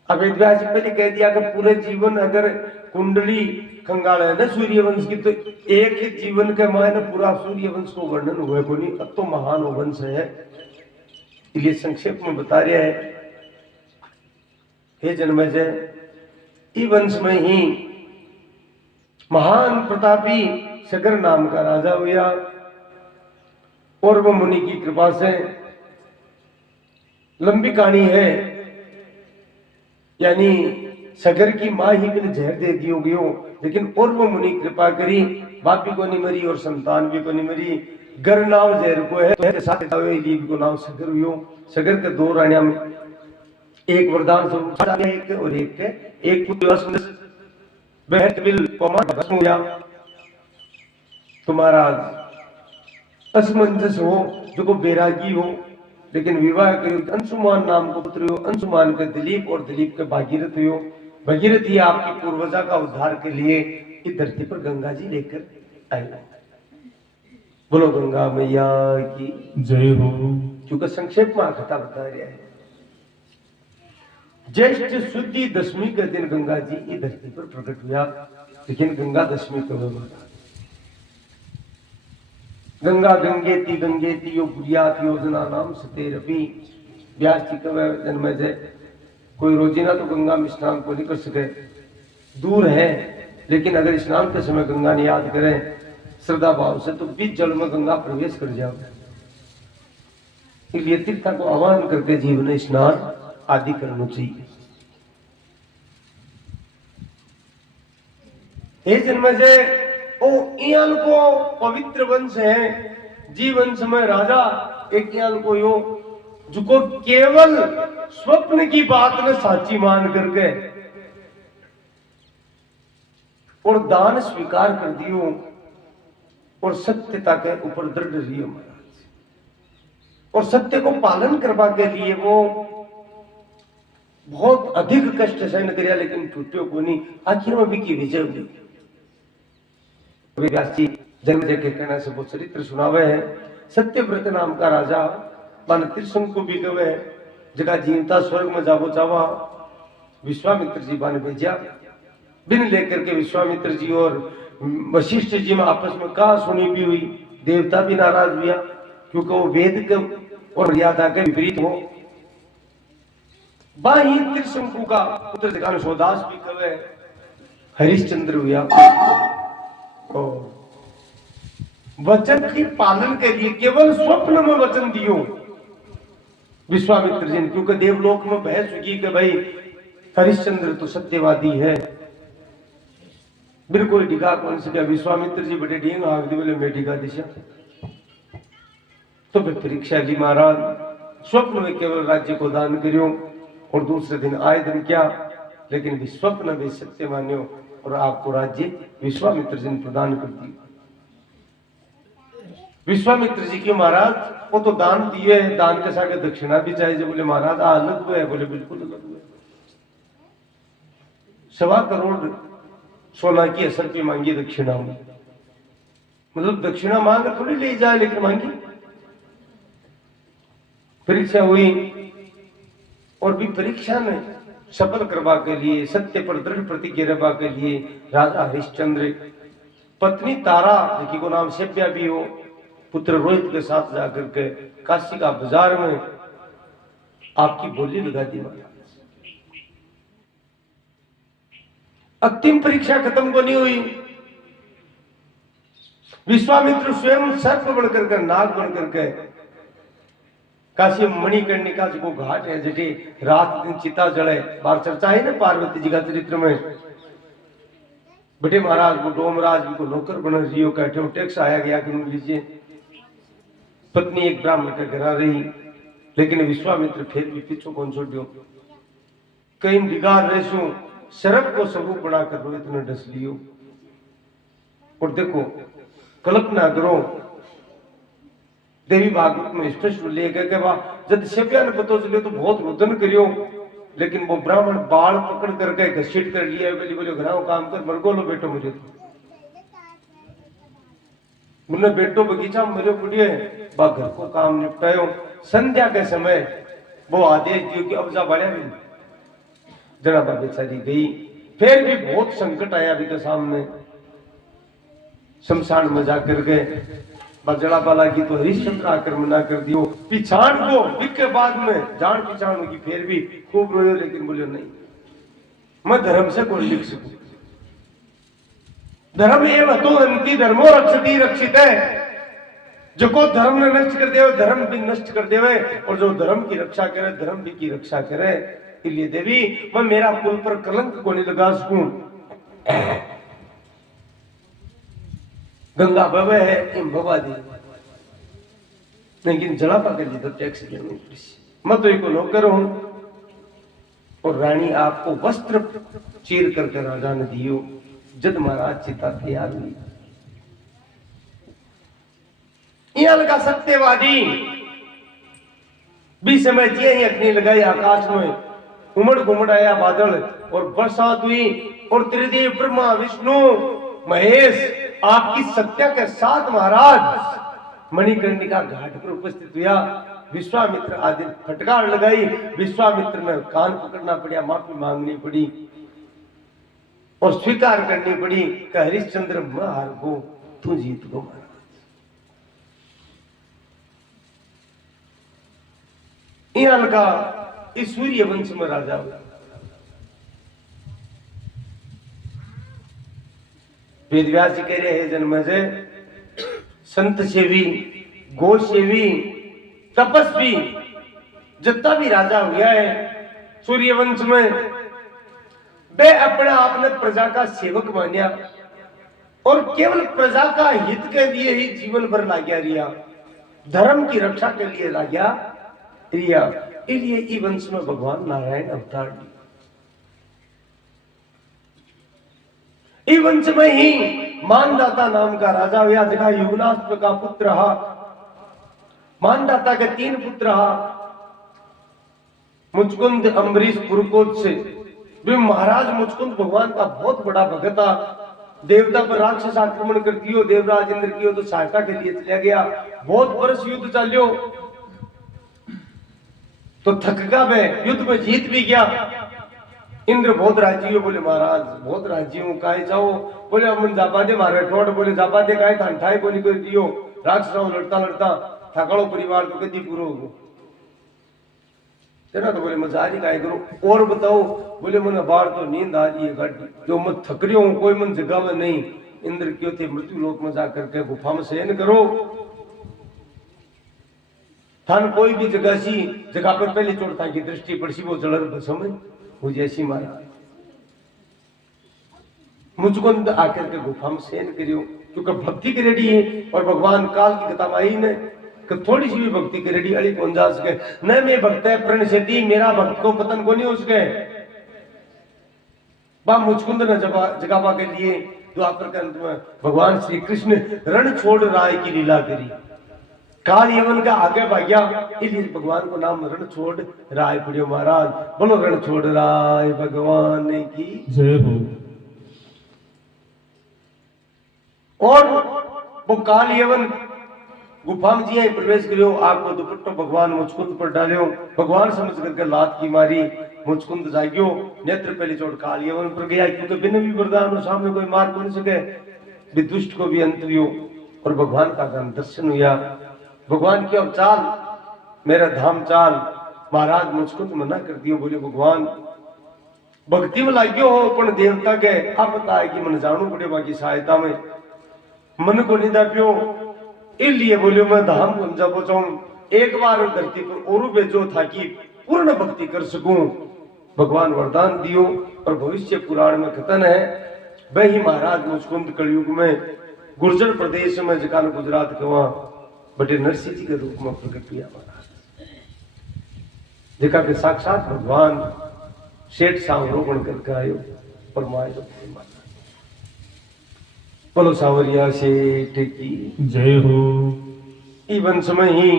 अब व्यास जी पहले कह दिया अगर पूरे जीवन अगर कुंडली कंगाल है ना सूर्य वंश की, तो एक ही जीवन के मायने पूरा सूर्य वंश को वर्णन हुए को नहीं। अब तो महान वंश है, इसलिए संक्षेप में बता रहा है। हे जन्मेजय, इस वंश में ही महान प्रतापी सगर नाम का राजा हुआ और वो मुनि की कृपा से, लंबी कहानी है, यानी सगर की मां ही बिन जहर दे दियो गयो, लेकिन और वो मुनि कृपा करी, बाप भी को नहीं मरी और संतान भी को नहीं मरी। गर नाव जहर को है तो साथ लीब को नाम सगर हुयो। सगर के दो रानिया में एक वरदान एक और एक तुम्हारा असमंजस हो, जो को बैरागी हो, लेकिन विवाह करो अंशुमान नाम को पुत्र हो। अंशुमान के दिलीप और दिलीप के भागीरथ हो। भगीरथ ही आपकी पूर्वजा का उद्धार के लिए इस धरती पर गंगा जी लेकर आए। बोलो गंगा मैया की जय हो। क्योंकि संक्षेप में कथा बता रहा है। ज्येष्ठ शुद्धि दशमी के दिन गंगा जी इस धरती पर प्रकट हुआ, लेकिन गंगा दशमी कब है? गंगा गंगेती यो बुरियात योजना नाम सतेरपी। व्यास जी कब जन्मेजय, कोई रोजीना तो गंगा में स्नान को नहीं कर सके, दूर है, लेकिन अगर स्नान के समय गंगा ने याद करें श्रद्धा भाव से, तो बीच जल में गंगा प्रवेश कर जाओ। इसलिए तीर्था को आह्वान करके जीवन स्नान आदि करना चाहिए। हे जन्मेजय, ओ इयाल को पवित्र वंश है। जी वंश में राजा एक इयाल को यो, जो केवल स्वप्न की बात ने साची मान करके और दान स्वीकार कर दियो और सत्यता के ऊपर दृढ़ रहियो महाराज। और सत्य को पालन करवा के लिए वो बहुत अधिक कष्ट सहन करिया, लेकिन टूटियो को नहीं। आखिर में भी की विजय हुई। व्यास जी जन्मेजय के कहने से वो चरित्र सुनावे है। सत्यव्रत नाम का राजा मान त्रिशंकु को भी गवे, जगह जीवता स्वर्ग में जाबो चावा। विश्वामित्र जी बाने भेजा, बिन लेकर के विश्वामित्र जी और वशिष्ठ जी में आपस में कहा सुनी भी हुई। देवता भी नाराज हुआ, क्योंकि वो वेद के और मर्यादा के विपरीत हो। बाही त्रिशंकु का पुत्र जगह सोदास भी कवे हरिश्चंद्र हुआ। वचन की पालन के लिए केवल स्वप्न में वचन दियो विश्वामित्र जी ने, क्योंकि देवलोक में बहस हुई कि भाई हरिश्चंद्र तो सत्यवादी है। बिल्कुल डिगा कौन से क्या? विश्वामित्र जी बड़े ढींग आग दी बोले मैं डिगा दिशा। तो फिर परीक्षा ली महाराज, स्वप्न में केवल राज्य को दान करियो और दूसरे दिन आए दिन क्या, लेकिन स्वप्न भी सत्य मान्यो और आपको राज्य विश्वामित्र जी ने प्रदान कर दी। विश्वामित्र जी की महाराज वो तो दान दिए, दान के साथ दक्षिणा भी चाहिए। बोले महाराज अलग हुए? बोले बिल्कुल अलग हुए। 1.25 करोड़ सोना की असर पे मांगी दक्षिणा में, मतलब दक्षिणा मांग थोड़ी ले जाए, लेकिन मांगी। परीक्षा हुई और भी परीक्षा में सफल करवा के लिए, सत्य पर दृढ़ प्रतिज्ञा रखवा के लिए राजा हरिश्चंद्र पत्नी तारा जिसकी को नाम सेव्या भी हो, पुत्र रोहित के साथ जाकर के काशी का बाजार में आपकी बोली लगा दी महाराज। अंतिम परीक्षा खत्म को नहीं हुई। विश्वामित्र स्वयं सर्प बनकर के, नाग बनकर के काशी मणिकर्णिका जो घाट है, जटे रात दिन चिता जले, बार चर्चा है ना पार्वती जी का चरित्र में। बटे महाराज को डोमराज को नौकर बन रियो कैठे टैक्स आया गया कि लीजिए। पत्नी एक ब्राह्मण के घर आ रही, लेकिन विश्वामित्र फिर भी पीछो कौन छोड़ियो। कहीं बिगाड़ रेसू शरब को स्वरूप बनाकर रोहित ने डस लियो। और देखो कल्पना करो, देवी भागवत में स्पष्ट ले गए कि जब सेव्या ने पता चले तो बहुत रुदन करियो, लेकिन वो ब्राह्मण बाल पकड़ करके घसीट कर लिया। बोले बोले घराओ काम कर, मर गोलो बेटो मुझे। उन्हें बेटो बगीचा में मेरे बुढ़िए बा घर को काम निपटायो। संध्या के समय वो आदेश दियो कि अब जा बढ़िया भी जना बा बेचारी गई। फिर भी बहुत संकट आया अभी के सामने। शमशान में जाकर गए बजड़ा बाला की तो हरिश्चंद्र आकर मना कर दियो। पिछाड़ को के बाद में जान पिछाड़ होगी फिर भी खूब रोयो, लेकिन बोले नहीं मैं धर्म से कौन लिख सकूं। धर्म एवं तो अंति धर्मो रक्षति रक्षित है। जो को धर्म ने नष्ट कर दे धर्म भी नष्ट कर देवे, और जो धर्म की रक्षा करे धर्म भी की रक्षा करे। इसलिए देवी मैं मेरा कुल पर कलंक को नहीं लगा सकूं। गंगा बवे है इन भवा दी, लेकिन जला पकड़ ली तो टैक्स देनी पड़ी। मैं तो एक नौकर हूं, और रानी आपको वस्त्र चीर करके राजा ने दियो। जद महाराज चिता तैयार हुई, यहाँ लगा सत्यवादी भी समय जिये ही अग्नि लगाई आकाश में, उमड़ घुमड़ आया बादल और बरसात हुई। और त्रिदेव ब्रह्मा विष्णु महेश आपकी सत्या के साथ महाराज मणिकर्णिका घाट पर उपस्थित हुआ। विश्वामित्र आदि फटकार लगाई। विश्वामित्र ने कान पकड़ना पड़ा, माफी मांगनी पड़ी और स्वीकार करनी पड़ी कि हरिश्चंद्र मैं हार गो, तू जीत गो महाराज। यहाँ का इस सूर्य वंश में राजा हुआ। वेद व्यास जी कह रहे हैं जन्म से संत सेवी गो सेवी तपस्वी जितना भी राजा हुआ है सूर्यवंश में, वे अपने आप ने प्रजा का सेवक मानिया और केवल प्रजा का हित के लिए ही जीवन भर लाग्या रिया, धर्म की रक्षा के लिए लाग्या रिया। इसलिए इस वंश में भगवान नारायण अवतार लिए। इस वंश में ही मानदाता नाम का राजा हुआ, जगह युगनाथ का पुत्र रहा। मानदाता के 3 पुत्र रहा, मुचकुंद अम्बरीश पुरकोत से। भी महाराज मुचकुंद भगवान का बहुत बड़ा भगत था। देवता पर राक्षस आक्रमण कर दियो, देवराज इंद्र की तो सहायता के लिए चला गया। बहुत वर्ष युद्ध चलियो तो थक गया, मैं युद्ध में जीत भी गया। इंद्र बहुत राजी हो, बोले महाराज बहुत राजी हूं, काहे जाओ। बोले अमन जापा दे मारे ठोड़, बोले जापा दे काहे ठंडाई को नहीं कर दियो। राक्षसों लड़ता लड़ता थकाड़ो परिवार तो कदी पूरा हो तेरा। तो बोले मजा नहीं काहे करो और बताओ। बोले मन बाहर तो नींद आ रही है गाड़ी, जो मैं थक रही हूं, कोई मन जगह में नहीं। इंद्र क्यों थे मृत्यु लोक में जाकर के गुफा में शयन करो। थान कोई भी जगह सी जगह पर पहले चोट की दृष्टि पड़सी वो जलर समय वो जैसी मारा। मुझको आकर के गुफा में शयन करियो, क्योंकि भक्ति की रेडी है। और भगवान काल की कथा आई ने कि थोड़ी सी भी भक्ति की रेडी अड़ी कौन जा सके। न मैं भक्त है प्रण से दी, मेरा भक्त को पतन को नहीं उसके। बा मुचकुंद ने जगावा के लिए द्वापर के अंत में भगवान श्री कृष्ण रण छोड़ राय की लीला करी। काल यवन का आगे भाग्या, इसलिए भगवान को नाम रण छोड़ राय पड़ियो। महाराज बोलो रण छोड़ राय भगवान की जय हो। और वो काल यवन गुफा में जी प्रवेश करियो, आपको दुपट्टो भगवान मुचकुंद पर डालियो। भगवान समझ करके लात की मारी, मुचकुंद जागियो। नेत्र पहले चोट काल यवन पर गया, क्योंकि बिना भी वरदान सामने कोई मार नहीं सके। विदुष्ट को भी अंत हुई और भगवान का दर्शन हुआ। भगवान की अब चाल मेरा धाम चाल। महाराज मुचकुंद मना कर दियो, बोले भगवान भक्ति में लाग्यो हो पण देवता के अब पता है कि मन जानू पड़े बाकी सहायता में मन को नहीं दापियो। इसलिए बोले मैं धाम को जब पहुंचाऊं एक बार धरती पर और भेजो था कि पूर्ण भक्ति कर सकूं। भगवान वरदान दियो और भविष्य पुराण में कथन है वही महाराज मुचकुंद कलयुग में गुर्जर प्रदेश में जकान गुजरात के वहां बटे नरसिंह जी के रूप में प्रकट किया महाराज। देखा कि साक्षात भगवान शेठ सांवरो बन करके आयो और मायो बोलो सांवरिया शेठ की जय हो। ई वंश में ही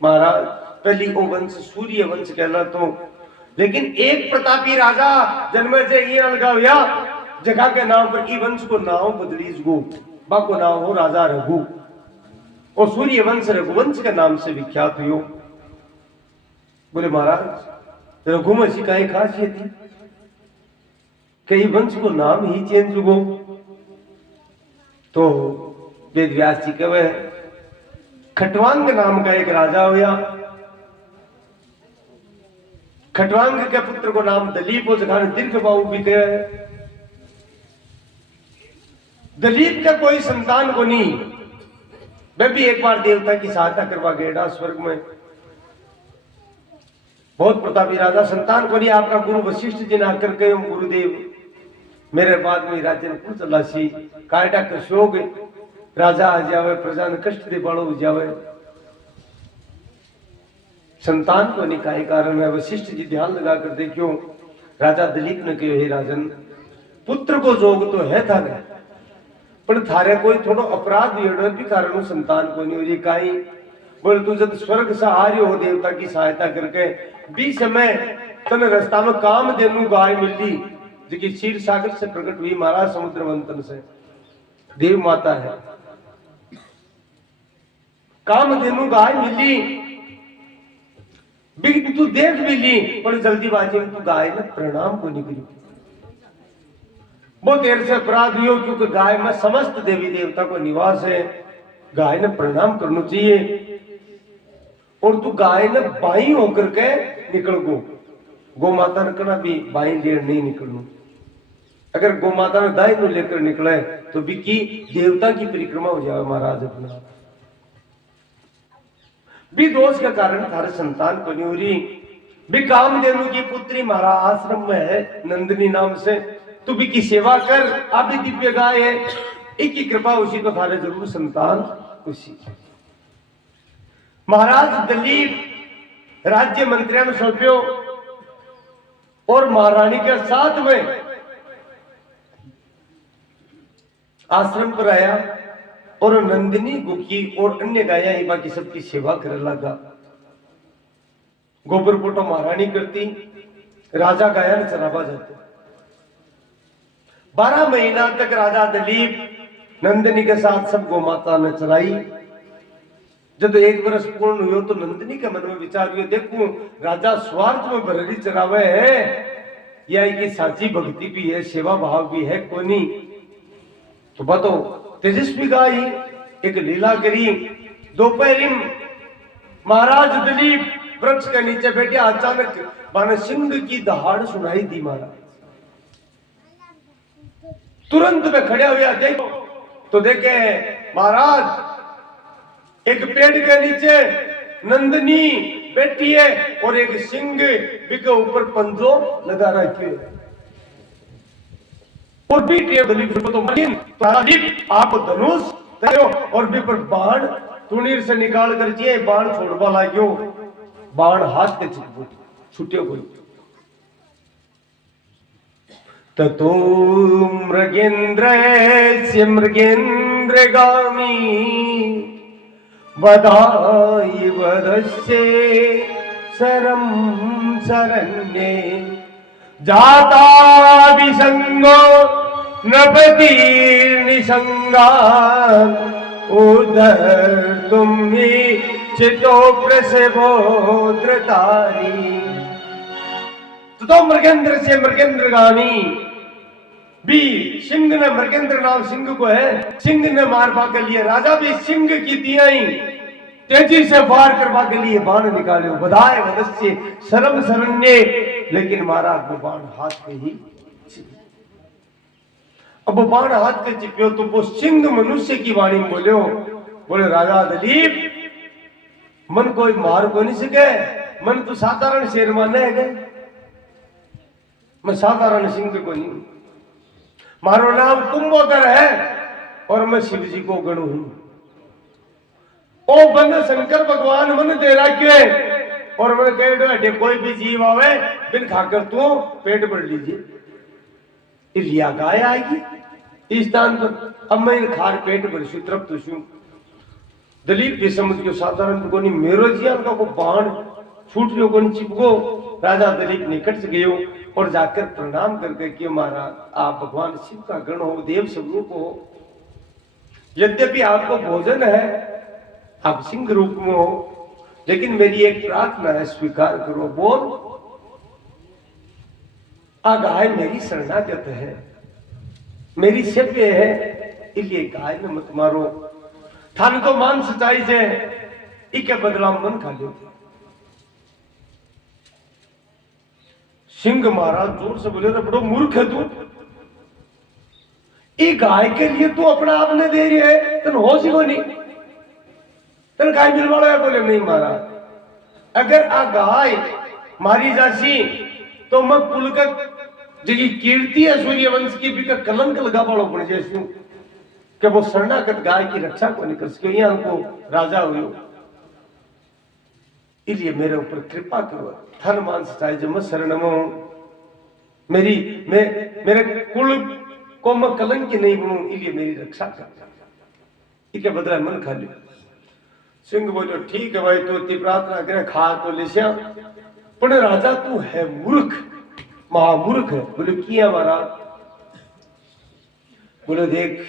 महाराज पहली वो वंश सूर्य वंश कहला तो, लेकिन एक प्रतापी राजा जन्मे से ये अलगा हुआ जगह के नाम पर ई वंश को नाम बदली गो। बाको नाम हो राजा रघु और सूर्य वंश रघुवंश के नाम से विख्यात हुई। बोले महाराज रघुवंशी का एक खासियत थी, कई वंश को नाम ही चेंज हो। तो वेद व्यास जी कहे खटवांग नाम का एक राजा हुआ, खटवांग के पुत्र को नाम दलीप हो, जगह दीर्घ बाहु भी कहे। दलीप का कोई संतान को नहीं, वह भी एक बार देवता की सहायता करवा गया स्वर्ग में। बहुत प्रतापी राजा, संतान को नहीं। आपका गुरु वशिष्ठ जी ने आकर कहे गुरुदेव मेरे बाद में राज्य कुल चलासी कायटा कशोग राजा आ जावे, प्रजा ने कष्ट दे बाड़ो हो जावे, संतान को नहीं काय कारण है। वशिष्ठ जी ध्यान लगा कर देखियो, राजा दलीप ने कहो हे राजन पुत्र को जोग तो है थारे, पर थारे कोई थोड़ो अपराध भी कारण संतान को नहीं हो रही काई। बोले तू जब स्वर्ग से आ रही हो देवता की सहायता करके, बीच समय तन रास्ता में काम देनु गाय मिली जो कि क्षीर सागर से प्रकट हुई, महाराज समुद्र मंथन से देव माता है। काम देनु गाय मिली, बिग तू देख भी ली, पर जल्दीबाजी में तू गाय ने प्रणाम को नहीं करी। बहुत देर से अपराध हुई क्योंकि गाय में समस्त देवी देवता को निवास है, गाय ने प्रणाम करना चाहिए। और तू गाय ने बाई होकर के निकल गो माता ने कहना भी बाई लेर नहीं निकलू। अगर गो माता ने दाई को लेकर निकले तो बिकी देवता की परिक्रमा हो जाए महाराज अपना। भी दोष के कारण थारे संतान को नहीं हो रही। भी कामधेनु की पुत्री महाराज आश्रम में है नंदिनी नाम से, तू भी की सेवा कर, आप भी दिव्य गाय है, एक ही कृपा उसी को थारे जरूर संतान उसी। महाराज दलीप राज्य मंत्रियों में सौंप्यो और महारानी के साथ में आश्रम पर आया और नंदिनी गुखी और अन्य गाया ही बाकी सबकी सेवा करने लगा। गोबर पोटो महारानी करती, राजा गाया ने चराबा जाते। 12 महीना तक राजा दलीप नंदिनी के साथ सब गौ माता ने चराई। जब 1 वर्ष पूर्ण हुआ तो नंदिनी के मन में विचार हुए, देखूं राजा स्वार्थ में भररी चरावे है या इनकी साची भक्ति भी है, सेवा भाव भी है कोनी। तो बताओ तेजस्वी गाय एक लीला करी। दोपहरी महाराज दलीप वृक्ष के नीचे बैठे, अचानक माने सिंह की दहाड़ सुनाई दी। महाराज तुरंत में खड़े हुए देखो तो देखे महाराज एक पेड़ के नीचे नंदिनी बैठी है और एक सिंह बिके ऊपर पंजो लगा रखे है और बीटे दलीप तो महीन दलीप आप धनुष तेरो और भी पर बाण तुणीर से निकाल कर जिए बाण छोड़वा लाग्यो। बाण हाथ के छुट्टियों को ततो मृगेंद्र से मृगेंद्र गामी बधाई वदस्ये सरम शरण्ये जाता विसंगो नपति निसंगा उधर तुम ही चितो प्रसवोद्रतारी। तो मृगेंद्र से मृगेंद्र गामी भी सिंह ने मृगेंद्र नाम सिंह को है, सिंह ने मारवा के लिए राजा भी सिंह की दियाई तेजी से वार करवा के लिए बाण निकाले। बधाए वदस्ये शरम शरण्ये, लेकिन महाराज वो बाण हाथ के ही अब वो बाण हाथ के चिपियो तो वो सिंह मनुष्य की वाणी बोले बोले राजा दलीप मन कोई मार को नहीं सके, मन तो साधारण शेर माने है, मैं साधारण सिंह को नहीं, मारो नाम कुंभोदर है और मैं शिव जी को गणु हूं। ओ बन शंकर भगवान मन दे रखे और मैंने कह कोई भी जीव आवे बिन खाकर तू पेट भर लीजिए, लिया गाय आएगी इस स्थान पर, अब मैं खार पेट भर सु तृप्त सु। दलीप भी समझ के साधारण को नहीं, मेरो जियान का को बाण छूट लो को नहीं चिपको। राजा दलीप निकट से गयो और जाकर प्रणाम करके कि महाराज आप भगवान शिव का गण हो, देव स्वरूप हो, यद्यपि आपको भोजन है, आप सिंह रूप में हो, लेकिन मेरी एक प्रार्थना है, स्वीकार करो। बोल। आ गाय मेरी शरणागत है, मेरी सेव्य है, इसलिए गाय में मत मारो। थान को मान सच्चाई से इके बदला मन खा लेते। सिंह महाराज जोर से बोले, रे बड़ो मूर्ख है तू, ये गाय के लिए तू अपना आप ने दे रही है, तेन होश ही को नहीं, तेन गाय मिल वाला है। बोले नहीं महाराज, अगर आ गाय मारी जासी तो मैं कुल का जी कीर्ति है सूर्यवंश की भी का कलंक लगा पड़ो पड़ जैसू कि वो शरणागत गाय की रक्षा को नहीं कर सके, यहाँ उनको राजा हुई, इसलिए मेरे ऊपर कृपा करो। धन मान सच्चाई जब मैं शरण में हूं, मेरे कुल को मैं कलंक नहीं बनूं, इसलिए मेरी रक्षा कर, इसके बदला मन खा ले। सिंह बोलो, ठीक है भाई, तू इतनी प्रार्थना करे, खा तो ले श्या, पर राजा तू है मूर्ख, महामूर्ख है। बोले किया महाराज? बोले देख,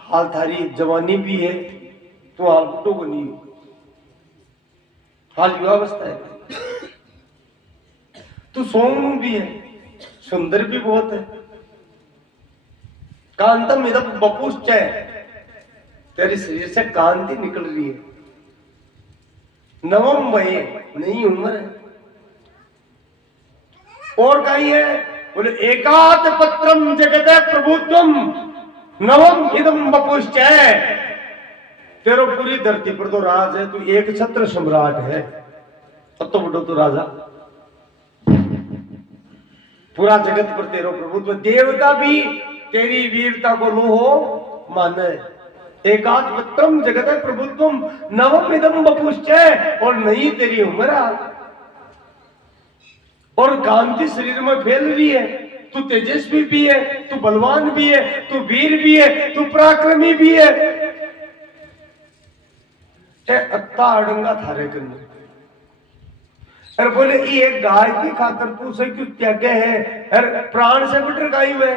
हाल थारी जवानी भी है, तू हाल बुढ़ो को नहीं हो, हाल युवावस्था है, तू सोम भी है, सुंदर भी बहुत है, कांतम इदम बपुश्च है, तेरे शरीर से कांति निकल रही है, नवम वये नई उम्र है, और कहीं है? बोले एकात पत्रम जगते प्रभुत्वम नवम इदम बपुश्च है, तेरो पूरी धरती पर तो राज है, तू एक छत्र सम्राट है, अब तो बड़ो तो राजा, पूरा जगत पर तेरो प्रभुत्व, देवता भी तेरी वीरता को लोहो माने। एकात पत्रम जगते प्रभुत्वम नवम इदम बपुश्च है, और नहीं तेरी उम्र, और कांति शरीर में फैल रही है, तू तेजस्वी भी है, तू बलवान भी है, तू वीर भी है, तू पराक्रमी भी है, अत्ता अड़ंगा थारे करने। अरे बोले ये एक गाय की खातर तू से क्यों त्यागे है? अरे प्राण से बिटर गाई हुए,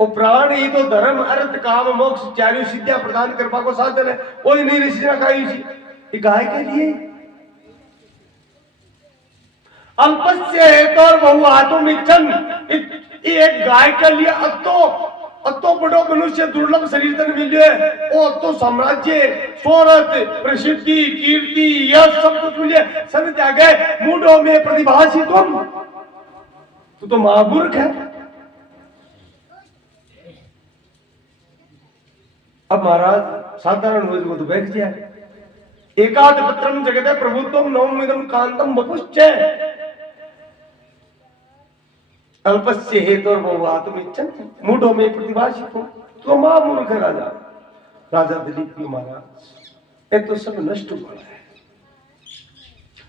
वो प्राण ही तो धर्म अर्थ काम मोक्ष चारों सिद्धियां प्रदान करवा को साधन है, वो नहीं ऋषि रखाई ये गाय के लिए। अल्पस्य हेतु और बहुआतो मिच्छन, एक गाय के लिए अतो बड़ो मनुष्य दुर्लभ शरीर तन मिले, ओ तो साम्राज्य, शोहरत, प्रसिद्धि, कीर्ति, यह सब कुछ मिले, सब त्यागे मूढ़ों में प्रतिभासी तुम, तू तो महामूर्ख है। अब महाराज साधारण रोज को तो बैठ गया, एकाद पत्रम जगते प्रभुत्वम नवम इदम कांतम बपुश्च, अल्पस्य हेतु और बहुआत्म इच्छन मूढ़ों में प्रतिभाषित हो, तो महामूर्ख है राजा। राजा दिलीप की महाराज, एक तो सब नष्ट हुआ है,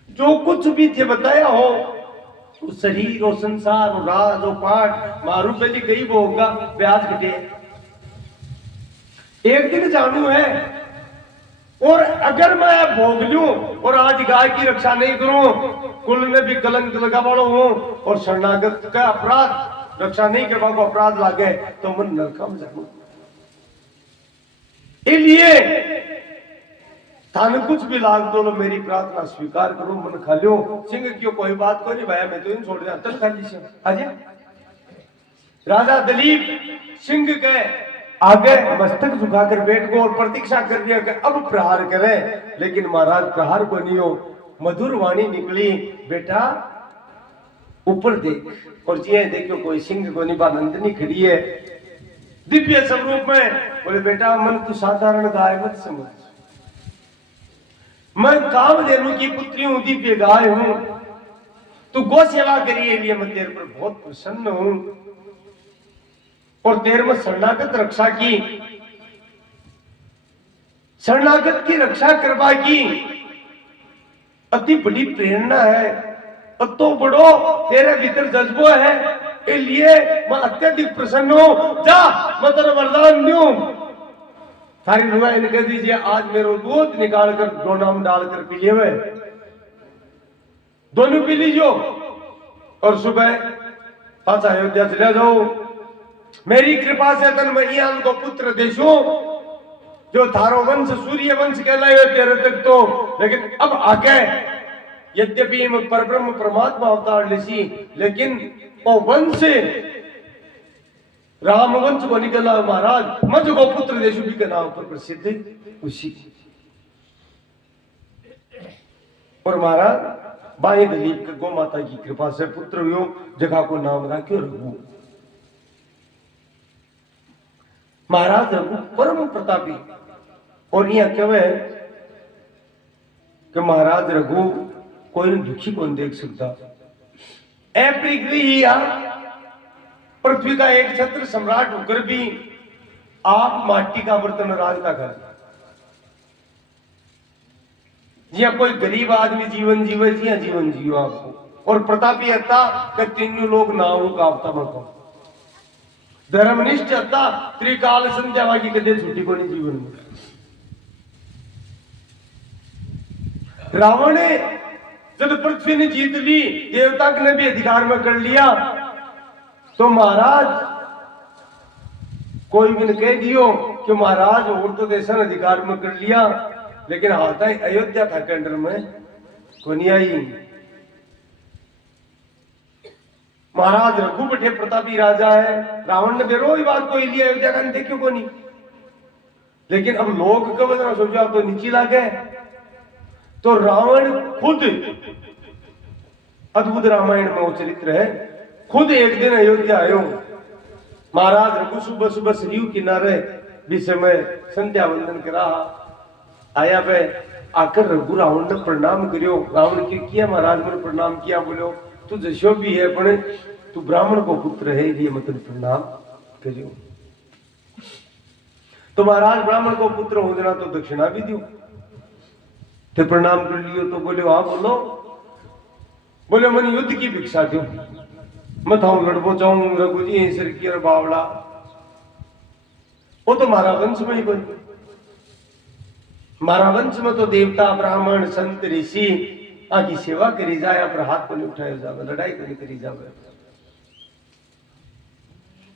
जो कुछ भी थे बताया हो, वो शरीर और संसार और राज और पाठ मारू पहले गई वो होगा, ब्याज घटे, एक दिन जानू है, और अगर मैं भोग लूं और आज गाय की रक्षा नहीं करूं, कुल में भी कलंक लगा वालों हूं, और शरणागत का अपराध रक्षा नहीं करवा को अपराध लागे, तो मन नरका में जानू। इसलिए थाने कुछ भी लाग दो, मेरी प्रार्थना स्वीकार करो, मन खा लो। सिंह क्यों कोई बात को नहीं भाई, मैं तो इन छोड़ दिया, चल खा लीजिए आजे। राजा दिलीप सिंह के आगे मस्तक झुकाकर बैठ गो और प्रतीक्षा कर दिया कि अब प्रहार करें, लेकिन महाराज प्रहार को नहीं हो, मधुर वाणी निकली, बेटा ऊपर देख, और जी देखो कोई सिंह को निभा नंदनी खड़ी है दिव्य स्वरूप में। बोले बेटा मन तू साधारण गाय मत समझ, मैं कामधेनु की पुत्री हूं, दिव्य गाय हूं, तू गौ सेवा करिए, लिए मैं तेरे पर बहुत प्रसन्न हूं, और तेरे में शरणागत रक्षा की, शरणागत की रक्षा करवा की अति बड़ी प्रेरणा है, तो बड़ो तेरे भीतर जज्बो है, इसलिए मैं अत्यधिक प्रसन्न हूं। जा मैं तेरा वरदान दूं, सारी रुआ इनके दीजिए, आज मेरे दूध निकाल कर दोना में डालकर पी लिए, दोनों पी लीजिए, और सुबह पास अयोध्या चले जाओ, मेरी कृपा से तन मैं को पुत्र देशो, जो थारो वंश सूर्य वंश कहलायो तेरे तक तो, लेकिन अब आगे यद्यपि मैं परब्रह्म परमात्मा अवतार लेसी, लेकिन वो वंश राम वंश को निकला महाराज, मज को पुत्र देशु के नाम पर प्रसिद्ध उसी। और महाराज बाई दलीप के गौ माता की कृपा से पुत्र हुयो, जगह को नाम रखो रघु। महाराज रघु परम प्रतापी, और यह कहवे कि महाराज रघु कोई दुखी कौन देख सकता। पृथ्वी का एक छत्र सम्राट होकर भी आप माटी का बर्तन राजता कर, या कोई गरीब आदमी जीवन जीवे या जीवन जियो आपको। और प्रतापी हत्ता कि तीनों लोग नाव गावता मको, धर्मनिष्ठ हत्ता त्रिकाल संध्या की कदे छुट्टी को नहीं जीवन में। रावण ने जब पृथ्वी ने जीत ली, देवता ने भी अधिकार में कर लिया, तो महाराज कोई भी ने कह दियो कि महाराज और तो देश ने अधिकार में कर लिया, लेकिन हालता ही अयोध्या था के अंडर में कोनी आई। महाराज रघु बठे प्रतापी राजा है, रावण ने बेरो ही बात कोई लिया अयोध्या का देखियो को नहीं, लेकिन अब लोग कब जरा सोचो आप तो नीचे लागे। तो रावण खुद, अद्भुत रामायण में वो चरित्र है, खुद एक दिन अयोध्या आयो। महाराज रघु सुबह सुबह सरयू किनारे भी समय संध्या वंदन करा आया वे, आकर रघु रावण ने प्रणाम करियो। रावण की किया महाराज ने प्रणाम किया, बोलो तू जशो भी है पण तू ब्राह्मण को पुत्र है, ये मतलब प्रणाम करियो। तो महाराज ब्राह्मण को पुत्र हो जाना तो दक्षिणा भी दियो, तो प्रणाम कर लियो। तो बोले आप बोलो, बोले मन युद्ध की भिक्षा दो, मत हम लड़बो चाहूं रघु जी सर की और बावड़ा, वो तो मारा वंश में ही बन। मारा वंश में तो देवता ब्राह्मण संत ऋषि आकी सेवा करी जाए, पर हाथ को नहीं उठाया जावे, लड़ाई तो नहीं करी जावे।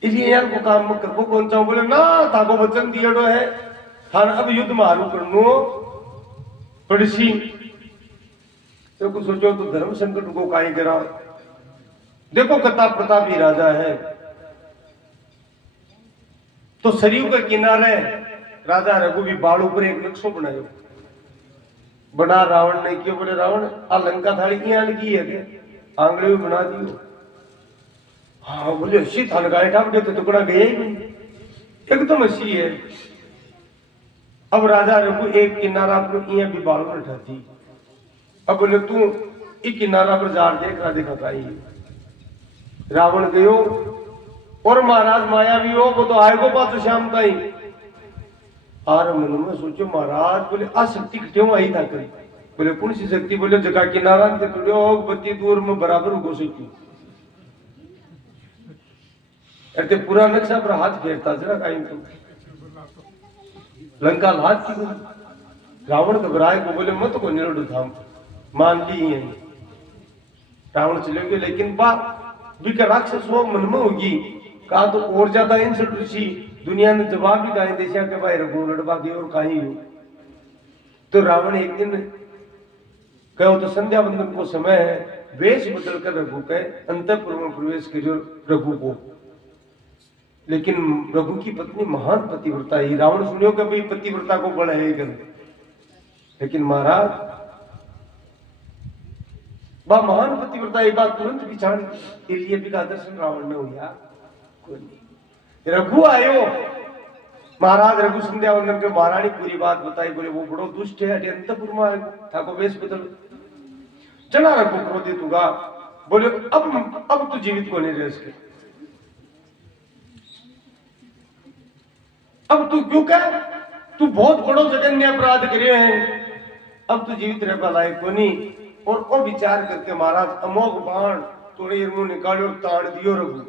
इसलिए यार को काम में करबो कौन चाहूं, बोले ना ताको वचन दियड़ो है थान अब युद्ध मारू करनो पड़सी। तो कुछ सोचो तो धर्म संकट को काई करा। देखो कथा प्रतापी राजा है, तो सरयू के किनारे राजा रघु भी बाड़ू पर एक नक्शो बनायो, बना रावण ने क्यों। बोले रावण आ लंका थाली की आन की है के आंगड़े में बना दियो। हाँ बोले अच्छी थान गाय ठाप दे तो टुकड़ा गया ही नहीं, एकदम अच्छी है। अब राजा रघु एक किनारा पर इं भी बाड़ू ने ठाती। अब बोले तू एक किनारा पर जार देख रहा देखा काई। रावण गयो, और महाराज माया भी हो, वो तो आएगो पास शाम ताई। आर मन में सोचो महाराज बोले आ शक्ति क्यों आई था करी। बोले कौन सी शक्ति। बोले जगह किनारा बत्ती दूर में बराबर उगो सकी। अरे पूरा नक्शा पर हाथ फेरता जरा काई तो लंका हाथ की। रावण घबराए को बोले मत को निरोड़ थाम, मान ली है। रावण चले गए, लेकिन बा बिका राक्षस वो मन में होगी कहा तो और ज्यादा इंसल्ट ऋषि दुनिया ने जवाब भी कहा देशा के भाई रघु लड़वा गए और कहीं हो। तो रावण एक दिन कहो तो संध्या वंदन को समय है, वेश बदल कर रघु के अंतःपुर में प्रवेश करियो रघु को। लेकिन रघु की पत्नी महान पतिव्रता ही। रावण सुनियो कि भाई पतिव्रता को बड़ा है कर, लेकिन महाराज वह महान पतिव्रता एक बात तुरंत विचार के लिए भी का दर्शन रावण ने हुआ। रघु आयो, महाराज रघु संध्या वंदन के महारानी पूरी बात बताई। बोले वो बड़ो दुष्ट है, अंतपुर में था को वेश बदल जना। रघु क्रोधित हुआ, बोले अब तू जीवित को नहीं रह सके, अब तू क्यों कह, तू बहुत बड़ो जघन्य अपराध करे हैं, अब तू जीवित रह पाए को नहीं। और विचार करके महाराज अमोघ बाण तोड़े मुंह निकालो और ताड़ दियो रघु।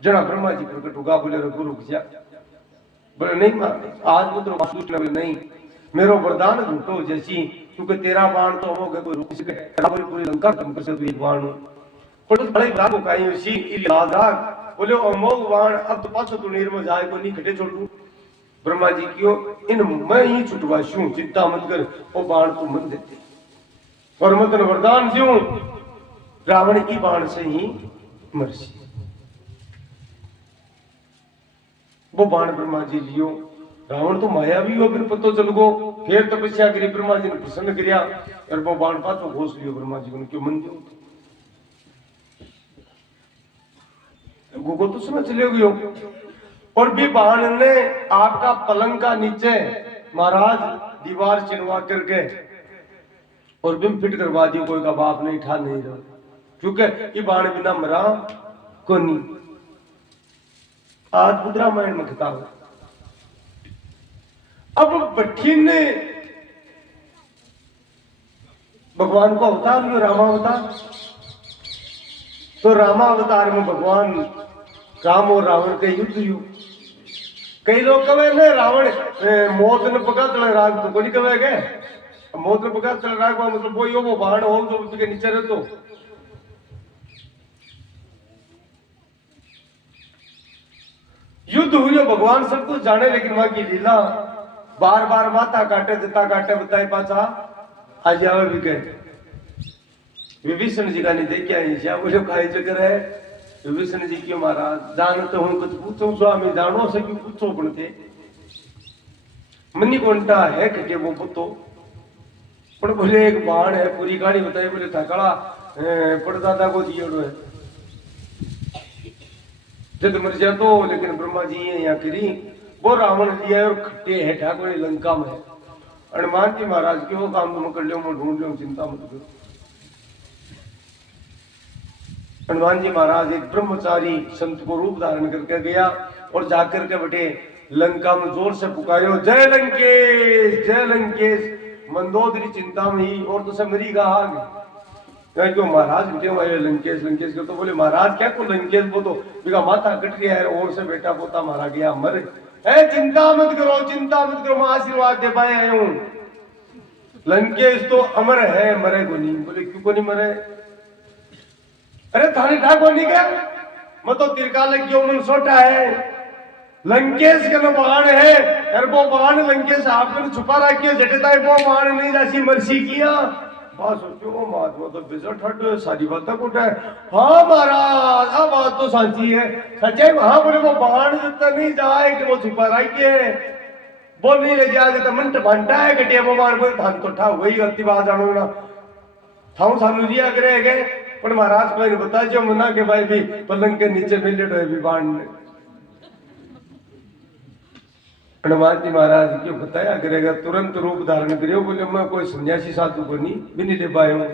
जना ब्रह्मा जी प्रकट होगा, बोले रघु रुक जा। बोले नहीं आज पुत्र वासुदेव बोले नहीं, मेरो वरदान झूठो जैसी, क्योंकि तेरा बाण तो अमोघ है, कोई रुक सके पूरी लंका खत्म कर सकते एक बाण पर तो बड़े बात को काई उसी इलाज। बोले अमोघ बाण अब तो पाछो तू नीर में जाए को नहीं खटे छोड़ू। ब्रह्मा जी क्यों इन मैं ही छुटवाशू, चिंता मत कर, वो बाण तू मन देते और मत वरदान दूं, रावण की बाण से ही मरसी। वो बाण ब्रह्मा जी लियो, रावण तो माया भी हो, फिर पतो चल गो, फिर तपस्या करी, ब्रह्मा जी ने प्रसन्न किया और वो बाण पाछो घोष लियो ब्रह्मा जी को, क्यों मन दो तो समझ ले गयो। और भी बाण ने आपका पलंग का नीचे महाराज दीवार चिनवा करके और बिम फिट करवा दी, कोई का बाप नहीं ठा नहीं रहा, क्योंकि ये बाण बिना मरा को नहीं। आज बुद्ध रामायण में कथा हो। अब बठीन ने भगवान को अवतार लियो, रामावतार। तो रामावतार में भगवान राम और रावण के युद्ध हुई। कई लोग कहे ने रावण मौत ने पका चले राग, तो कोई कहे गए मौत ने पका चले राग मतलब वो बाण हो जो उसके नीचे रहे। तो युद्ध हुई, भगवान सब कुछ जाने, लेकिन वहां की लीला बार बार माता काटे जता काटे बताए पाछा आज आवे भी कहे। विभीषण जी का नहीं देखिया ईशा बोले खाई चक्कर है। विभीषण जी क्यों महाराज जान तो हूं कुछ पूछो स्वामी, जानो से क्यों पूछो पड़ते मनी कोंटा है कटे वो पुतो पर बोले एक बाण है, पूरी कहानी बताई। बोले थकड़ा पड़दादा को दियोड़ो है जब मर जा तो, लेकिन ब्रह्मा जी ने यहाँ करी वो रावण लिया और खट्टे है ठाकुर लंका में। हनुमान जी महाराज के वो काम तुम कर लो, मैं ढूंढ लो, चिंता मत करो। हनुमान जी महाराज एक ब्रह्मचारी संत को रूप धारण करके गया और जाकर के बटे लंका में जोर से पुकारो, जय लंकेश जय लंकेश। मंदोदरी चिंता में ही और तो सब मरी का आग क्यों महाराज बेटे हुआ लंकेश लंकेश कर। तो बोले महाराज क्या को लंकेश वो तो बिका माथा कट गया है और से बेटा पोता मारा गया मर। चिंता मत करो चिंता मत करो, मैं आशीर्वाद दे पाए आया हूं। लंकेश तो अमर है मरे को नहीं। बोले क्यों को नहीं मरे? अरे थाने ठाको नहीं क्या, मैं तो तिरकाल क्यों मन सोटा है। लंकेश का बाण है अरे वो बाण लंकेश आपने छुपा रखी जटेता है, वो बाण नहीं जैसी मर्सी किया। सोचो महात्मा तो बिजट हट सारी बातें कुटा है। हाँ महाराज आ बात तो सांची है सच्चे। हाँ बोले वो बाण जितना नहीं जाए कि वो छुपा रखी है, वो नहीं ले जाए तो मंट भंटा है कटिया वो बाण बोले धान तो ठा वही अति बात जानो ना था सानू रिया करे गए। पर महाराज को बता जो मना के भाई भी पलंग के नीचे मिले भी बाण ने। हनुमान जी महाराज क्यों बताया करेगा, तुरंत रूप धारण करियो। बोले मैं कोई सन्यासी साधु को नहीं भी नहीं ले पाया हूं।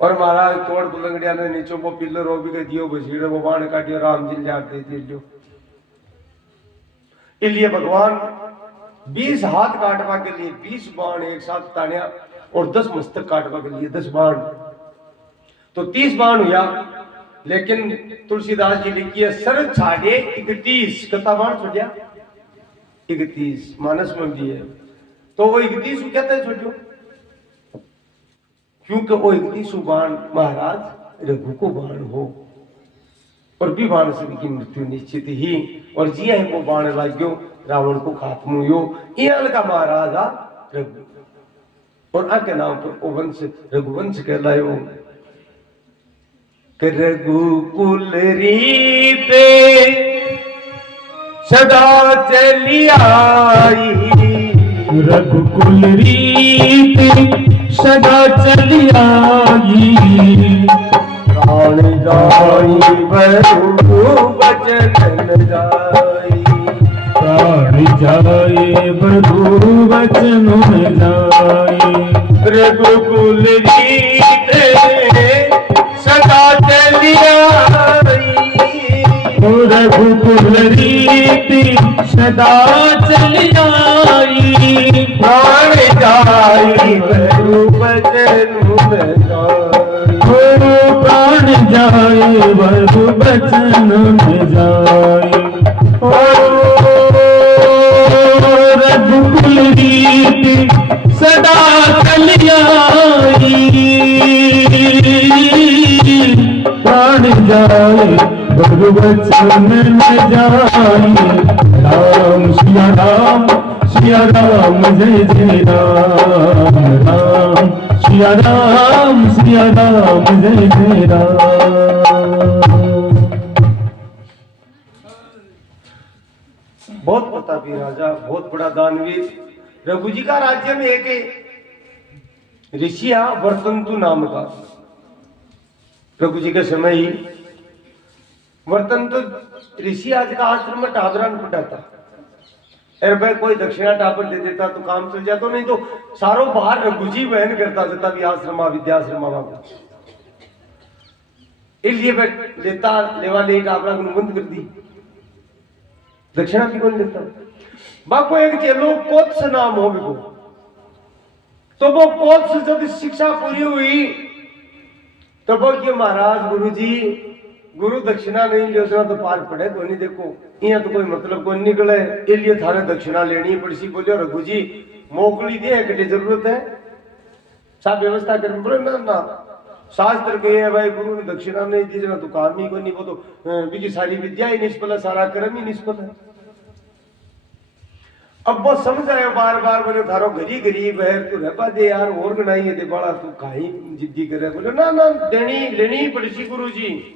और महाराज तोड़ पलंगड़िया ने नीचे वो पिलर हो भी गए दियो बसीड़े वो बाण काटियो राम जी जाते दियो। इसलिए भगवान 20 हाथ काटवा के लिए 20 बाण एक साथ तानिया और 10 मस्तक काटवा के लिए 10 बाण, तो 30 बाण हुआ। लेकिन तुलसीदास जी लिखी है सर छाड़े 31 कता बाण छोड़िया 31 मानस में भी है। तो वो 31 कहते हैं छोटो क्योंकि वो 31 बाण महाराज रघु को बाण हो और भी बाण से की मृत्यु निश्चित ही। और जी है वो बाण लाग्यो रावण को खात्म हुयो इल का महाराजा रघु। और आके नाम पर वो वंश रघुवंश कहलायो। रघुकुल रीते सदा चली आई, रघुकुल रीति सदा चली आई। प्राण जाई बरु बचन जाई, प्राण जाए बरु वचन जाए। रघुकुल रीते सदा चली आई, रघुकुल रीति सदा चली आई। प्राण जाई बरु बचन जाई, प्राण जाए बरु बचन जाए। रघुकुल रीति सदा चली आई, प्राण जाए बरु वचन न जाए। राम सिया राम सिया राम जय जय राम राम सिया राम जय जय राम। बहुत प्रतापी राजा, बहुत बड़ा दानवीर। रघु जी का राज्य में एक ऋषि वर्तंतु नाम का, रघु जी के समय ही वर्तंतु ऋषि आज का आश्रम में टाबरान पटाता। अरे भाई कोई दक्षिणा टापर दे देता तो काम चल जाता, नहीं तो सारों बाहर रघु जी वहन करता जाता भी आश्रम विद्याश्रम इसलिए लेता लेवा ले टाबरा बंद कर दी, दक्षिणा भी कौन देता। बाको एक चेलो कोत्स नाम हो बिको, तो वो कोत्स जब शिक्षा पूरी हुई तो वो क्यों महाराज गुरु दक्षिणा नहीं लियो तो पार पड़े कोई नहीं, देखो यहाँ तो कोई मतलब कोई निकले इसलिए थाने दक्षिणा लेनी पड़ी सी। बोलियो रघु जी मोकली दे कटे जरूरत है, सब व्यवस्था करनी पड़े ना शास्त्र कहे है भाई गुरु ने दक्षिणा नहीं दी ना तो काम ही कोई नहीं, वो तो बीजी सारी विद्या ही निष्फल है, सारा कर्म ही निष्फल है। अब वो समझ आए बार बार, बोले थारो घरी गरीब है तू रहपा दे यार और गनाई है दे बड़ा तू काई जिद्दी करे। बोले ना ना देनी लेनी ही पड़ी सी गुरु जी।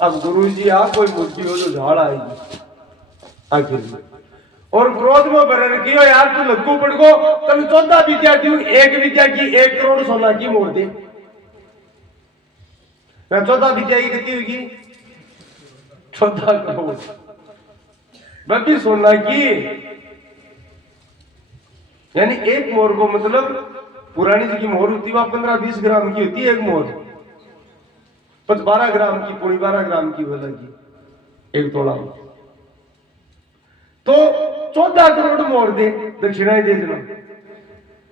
अब गुरु जी कोई मूर्ति हो तो झाड़ आएगी आखिर, और क्रोध में भरन कियो यार तू लग्गू पड़ गो, तब 14 विद्या की एक विद्या की 1 करोड़ सोना की मोड़ दे। 14 विद्या की कितनी होगी? 14 करोड़ बब्बी सोना की, यानी एक मोर को मतलब पुरानी जी की मोर होती है 15-20 ग्राम की होती है एक मोर, 12 ग्राम की पूरी 12 ग्राम की बोलेगी एक तोड़ा, तो 14 करोड़ मोर दे दक्षिणा ही दे देना,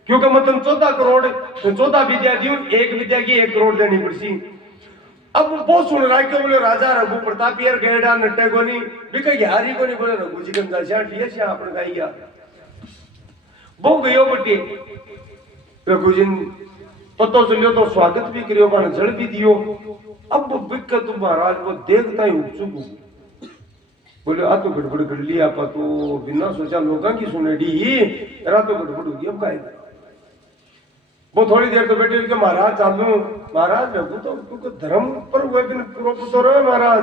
क्योंकि मतलब 14 करोड़ 14 विद्या दी, एक विद्या की 1 करोड़ देनी पड़ती। अब वो सुन रहा है क्यों? बोले राजा रघु प्रताप यार गेड़ा नट्टे को नहीं बिका यारी को नहीं, बोले रघु जी गंगा से आपने कहा गया वो गयो बटे रघु जी पतो चलियो तो स्वागत भी करियो बन जल भी दियो। अब वो बिक तुम महाराज वो देखता ही उत्सुक बोले आ तो गड़बड़ कर लिया आपा तो बिना सोचा लोगों की सुनेडी रा तो गड़बड़ होगी। अब काय वो थोड़ी देर तो बैठे के महाराज चालू महाराज रघु तो क्योंकि धर्म पर हुए बिन पूरा तो रहे महाराज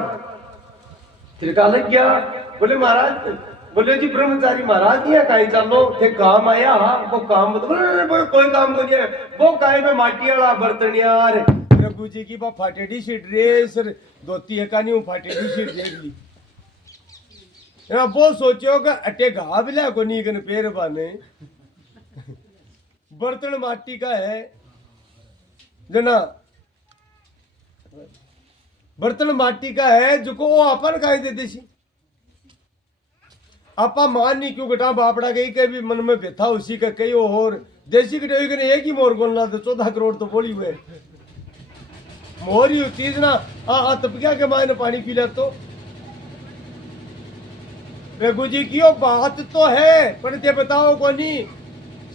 तिरका लग गया। बोले महाराज बोले जी ब्रह्मचारी महाराज नहीं कहीं चलो थे काम आया वो काम मतलब कोई काम नहीं है वो काय में माटी वाला बर्तन यार रघु जी की वो फाटेडी सी ड्रेस धोती है कहानी फाटेडी सी देख ली वो सोचो कि अटे घा बिला को नहीं कन पैर बाने बर्तन माटी का है जना बर्तन माटी का है जो को वो अपन खाई दे देसी आपा मान नहीं क्यों गटा बापड़ा गई के भी मन में व्यथा उसी का कई और देसी कटे हुई एक ही मोर बोलना तो 14 करोड़ तो बोली हुए मोर ही चीज ना तपकिया के मायने पानी पी ले तो रघु जी की बात तो है पर ते बताओ को नहीं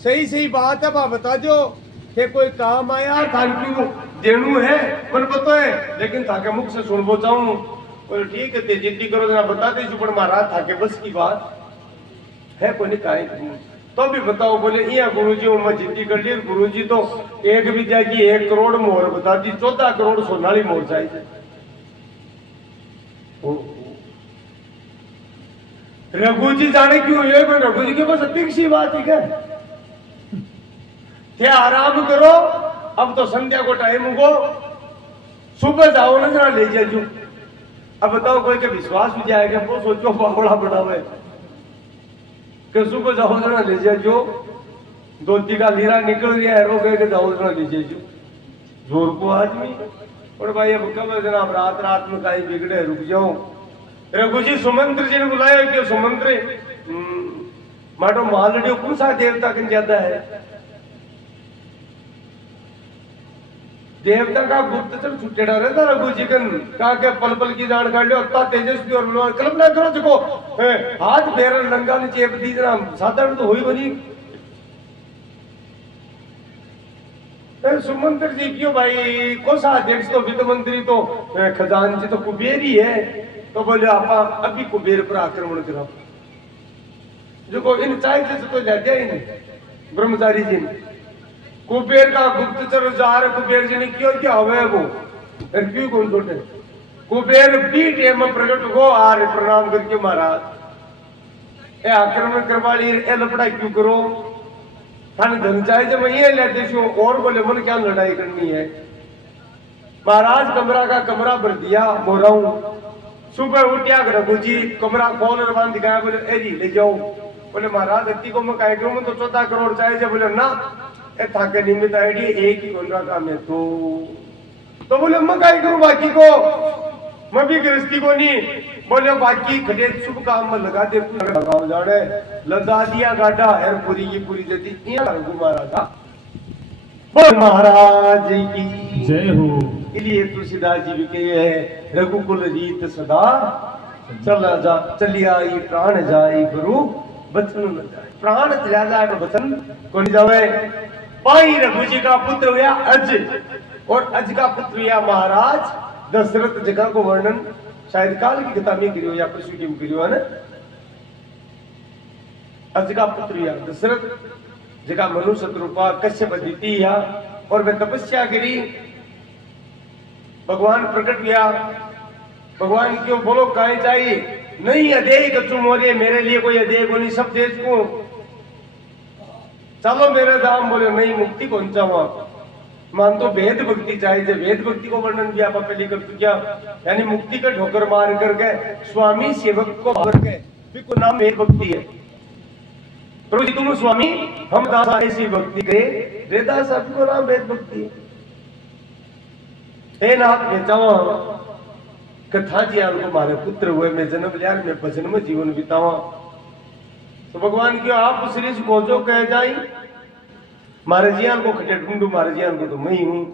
सही बात है बता दो के कोई काम आया थैंक यू देनू है मन पता है लेकिन थाके मुख से सुन चाहूं बोले ठीक है जिद्दी करो ना बता दे पर महाराज थाके बस की बात है कोई नहीं तो भी बताओ। बोले यहाँ गुरुजी मैं जिद्दी कर ली गुरुजी तो एक विद्या की 1 करोड़ मोहर बता दी 14 करोड़ सोनाली मोहर चाहिए। रघु जी जाने क्यों ये कोई रघु जी के पास अतिक सी बात है क्या क्या आराम करो अब तो संध्या को टाइम हो सुबह जाओ ना जरा ले जाइयो। अब बताओ कोई के विश्वास भी जाएगा वो सोचो बावड़ा बनावे के सुबह जाओ जरा ले जाइयो धोती का लीरा निकल गया है रोके के जाओ जरा ले जाइयो जोर को आदमी और भाई अब कब जनाब रात में कहीं बिगड़े रुक जाओ। रघु जी सुमंत्र जी ने बुलाया कि सुमंत्र माटो मालडियो कौन सा देवता कन ज्यादा है देवता का गुप्तचर छुट्टेड़ा रहता रघु जी कन कहा के पल पल की जान काट लो अत्ता तेजस्वी और कल्पना करो देखो हाथ पैर लंगा ने चेप दी जना साधारण तो हुई बनी। सुमंत्र जी क्यों भाई कौन सा अध्यक्ष तो वित्त मंत्री तो खजानची तो कुबेर ही है तो बोले आपा अभी कुबेर पर आक्रमण करो जो को इन चाहिए से तो ले गया ही नहीं ब्रह्मचारी जी ने कुबेर का गुप्तचर जा रहे कुबेर जी ने क्यों क्या हुआ वो फिर क्यों कौन छोटे कुबेर पीठ में प्रकट हो आ रहे प्रणाम करके महाराज ए आक्रमण करवा ली ए लपड़ाई क्यों करो थाने धन चाहिए जब मैं ये लेते छू और बोले मन क्या लड़ाई करनी है महाराज कमरा का कमरा भर दिया बोल रहा हूं सुबह उठिया रघु जी कमरा खोल और बांध दिखाया बोले ए जी ले जाओ बोले महाराज अति को मैं काय करूं तो 14 करोड़ चाहिए बोले ना ए थाके निमित्त आईडी एक ही कमरा का मैं तो बोले मैं काय करूं बाकी को मैं भी गृहस्थी को नहीं बोले बाकी खड़े शुभ काम में लगा दे लगाओ जाने लगा दिया गाड़ा हर पूरी की पूरी देती रघु महाराज बोल महाराज की जय हो। इसलिए तुलसीदास जी भी कहे है रघुकुल रीत सदा चली आई प्राण जाए गुरु बचन न जाए प्राण चला जाए तो बचन को नहीं जावे पाई रघु जी का पुत्र हुआ अज और अज का पुत्र हुआ महाराज दशरथ जगह को वर्णन शायद काल की किताब में करियो या प्रसूति में करियो है ना अज का पुत्र हुआ दशरथ जगह मनुष्य रूपा कश्यप अदिति या और वे तपस्या करी भगवान प्रकट हुआ भगवान क्यों बोलो काहे चाहिए नहीं अधेय कछु मोरे मेरे लिए कोई अधेय को नहीं सब देश को चलो मेरे धाम बोले नहीं मुक्ति कौन चाहवा मान तो वेद भक्ति चाहिए वेद भक्ति को वर्णन भी आप पहले कर क्या यानी मुक्ति का ठोकर मार करके स्वामी सेवक को करके को नाम वेद भक्ति है प्रभु जी तुम स्वामी हम दास ऐसी भक्ति करे रे दास आपको नाम वेद भक्ति है नाथ में चावा कथा जी आपको मारे पुत्र हुए मैं जन्म लिया मैं भजन में जीवन बितावा तो भगवान क्यों आप श्री को जो कह जाई मारे जियान को खटे ढूंढू मारे जियान को तो मैं ही हूं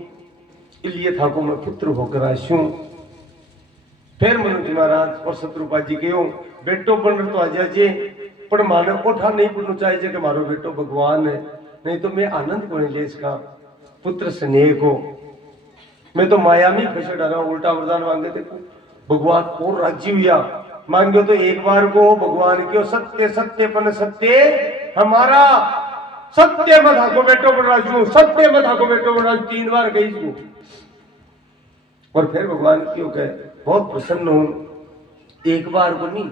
इसलिए था को मैं पुत्र होकर आशू फिर मनुज महाराज और शत्रुपा जी के बेटो बन तो आजा जी पर माने ओठा नहीं पड़ना चाहिए कि मारो बेटो भगवान है नहीं तो मैं आनंद को नहीं ले इसका पुत्र स्नेह को मैं तो माया में फंसे डाला उल्टा वरदान मांगे थे भगवान और राज्य हुआ मांगो तो एक बार को भगवान क्यों सत्य सत्यपन सत्य हमारा सत्य मधा को बेटो बन राजू सत्य मधा को बेटो बन राजू 3 बार गई इसको और फिर भगवान क्यों कहे बहुत प्रसन्न हूं एक बार को नहीं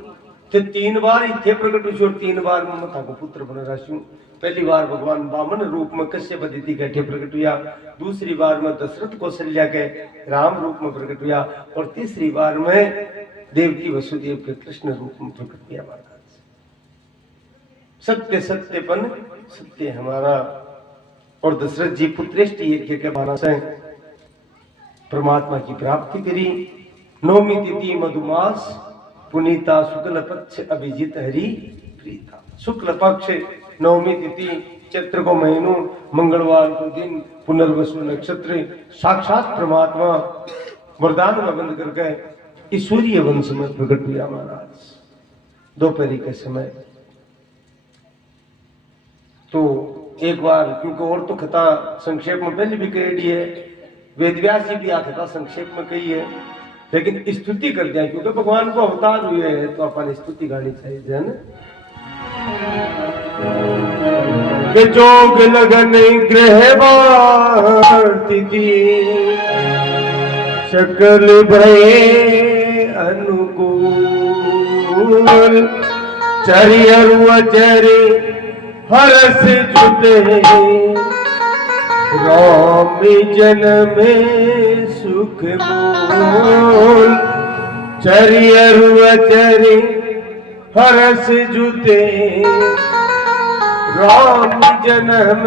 तो 3 बार इतने प्रकट हुई और 3 बार में मथा को पुत्र बन राजू पहली बार भगवान वामन रूप में कश्यप अदिति के प्रकट हुआ दूसरी बार में दशरथ कौशल्या के राम रूप में प्रकट हुआ और तीसरी बार में देवकी वसुदेव के कृष्ण रूप में प्रकट हुआ महाराज सत्य सत्यपन सत्य हमारा और दशरथ जी पुत्रेष्टि यज्ञ के मानस है परमात्मा की प्राप्ति करी नौमी तिथि मधुमास पुनीता शुक्ल पक्ष अभिजित हरि प्रीता शुक्ल पक्ष नवमी तिथि चैत्र को महीनों मंगलवार को दिन पुनर्वसु नक्षत्र साक्षात परमात्मा वरदान में बंद करके ईश्वरीय वंश में प्रकट हुआ महाराज दोपहरी के समय तो एक बार क्योंकि और तो कथा संक्षेप में पहले भी कह दी है वेदव्यास जी भी आ कथा संक्षेप में कही है लेकिन स्तुति कर दिया क्योंकि भगवान को अवतार हुए हैं तो अपन स्तुति गानी चाहिए है कि जोग लगन ग्रह तिथि सकल भय अनुकूल चरियरुचरि हरस जुते राम जन्म सुख बोल चरियरुचरि हरस जुते राम जन्म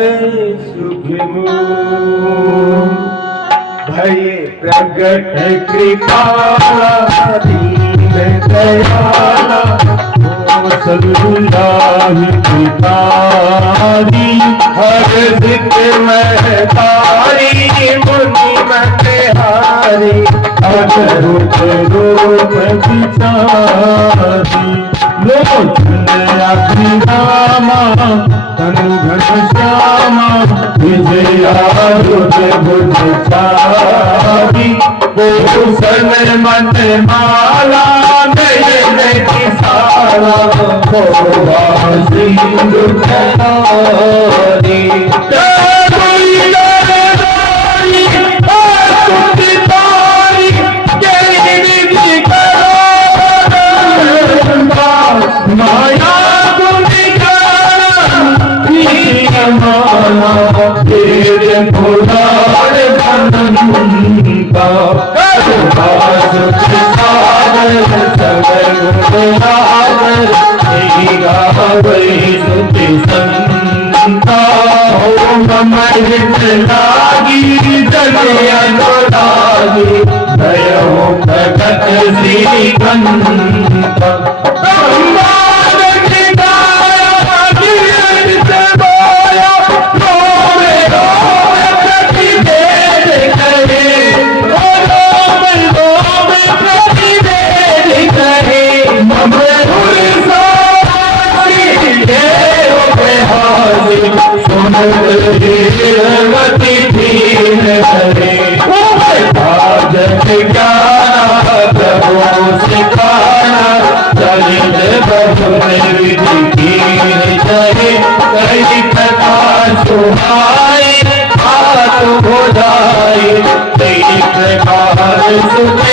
सुख मोल भय प्रगट कृपाला दीन दयाला सदुलाहि पितारी हर सिद्ध महतारी मुनि मनहारी अवरुत रूप विचारी लोचन अभिरामा तनु घनश्यामा विजयारुत भुजचारी भूषण मन माला नयन सारा भोगा सिंधु किनारे माया तेरे भोलार बनंता करवास के सागर सगर गुलागर तेरा वही सुति संता ओम अमृत लागी जगे अनुरागी दय हो भगत श्रीकंता सुख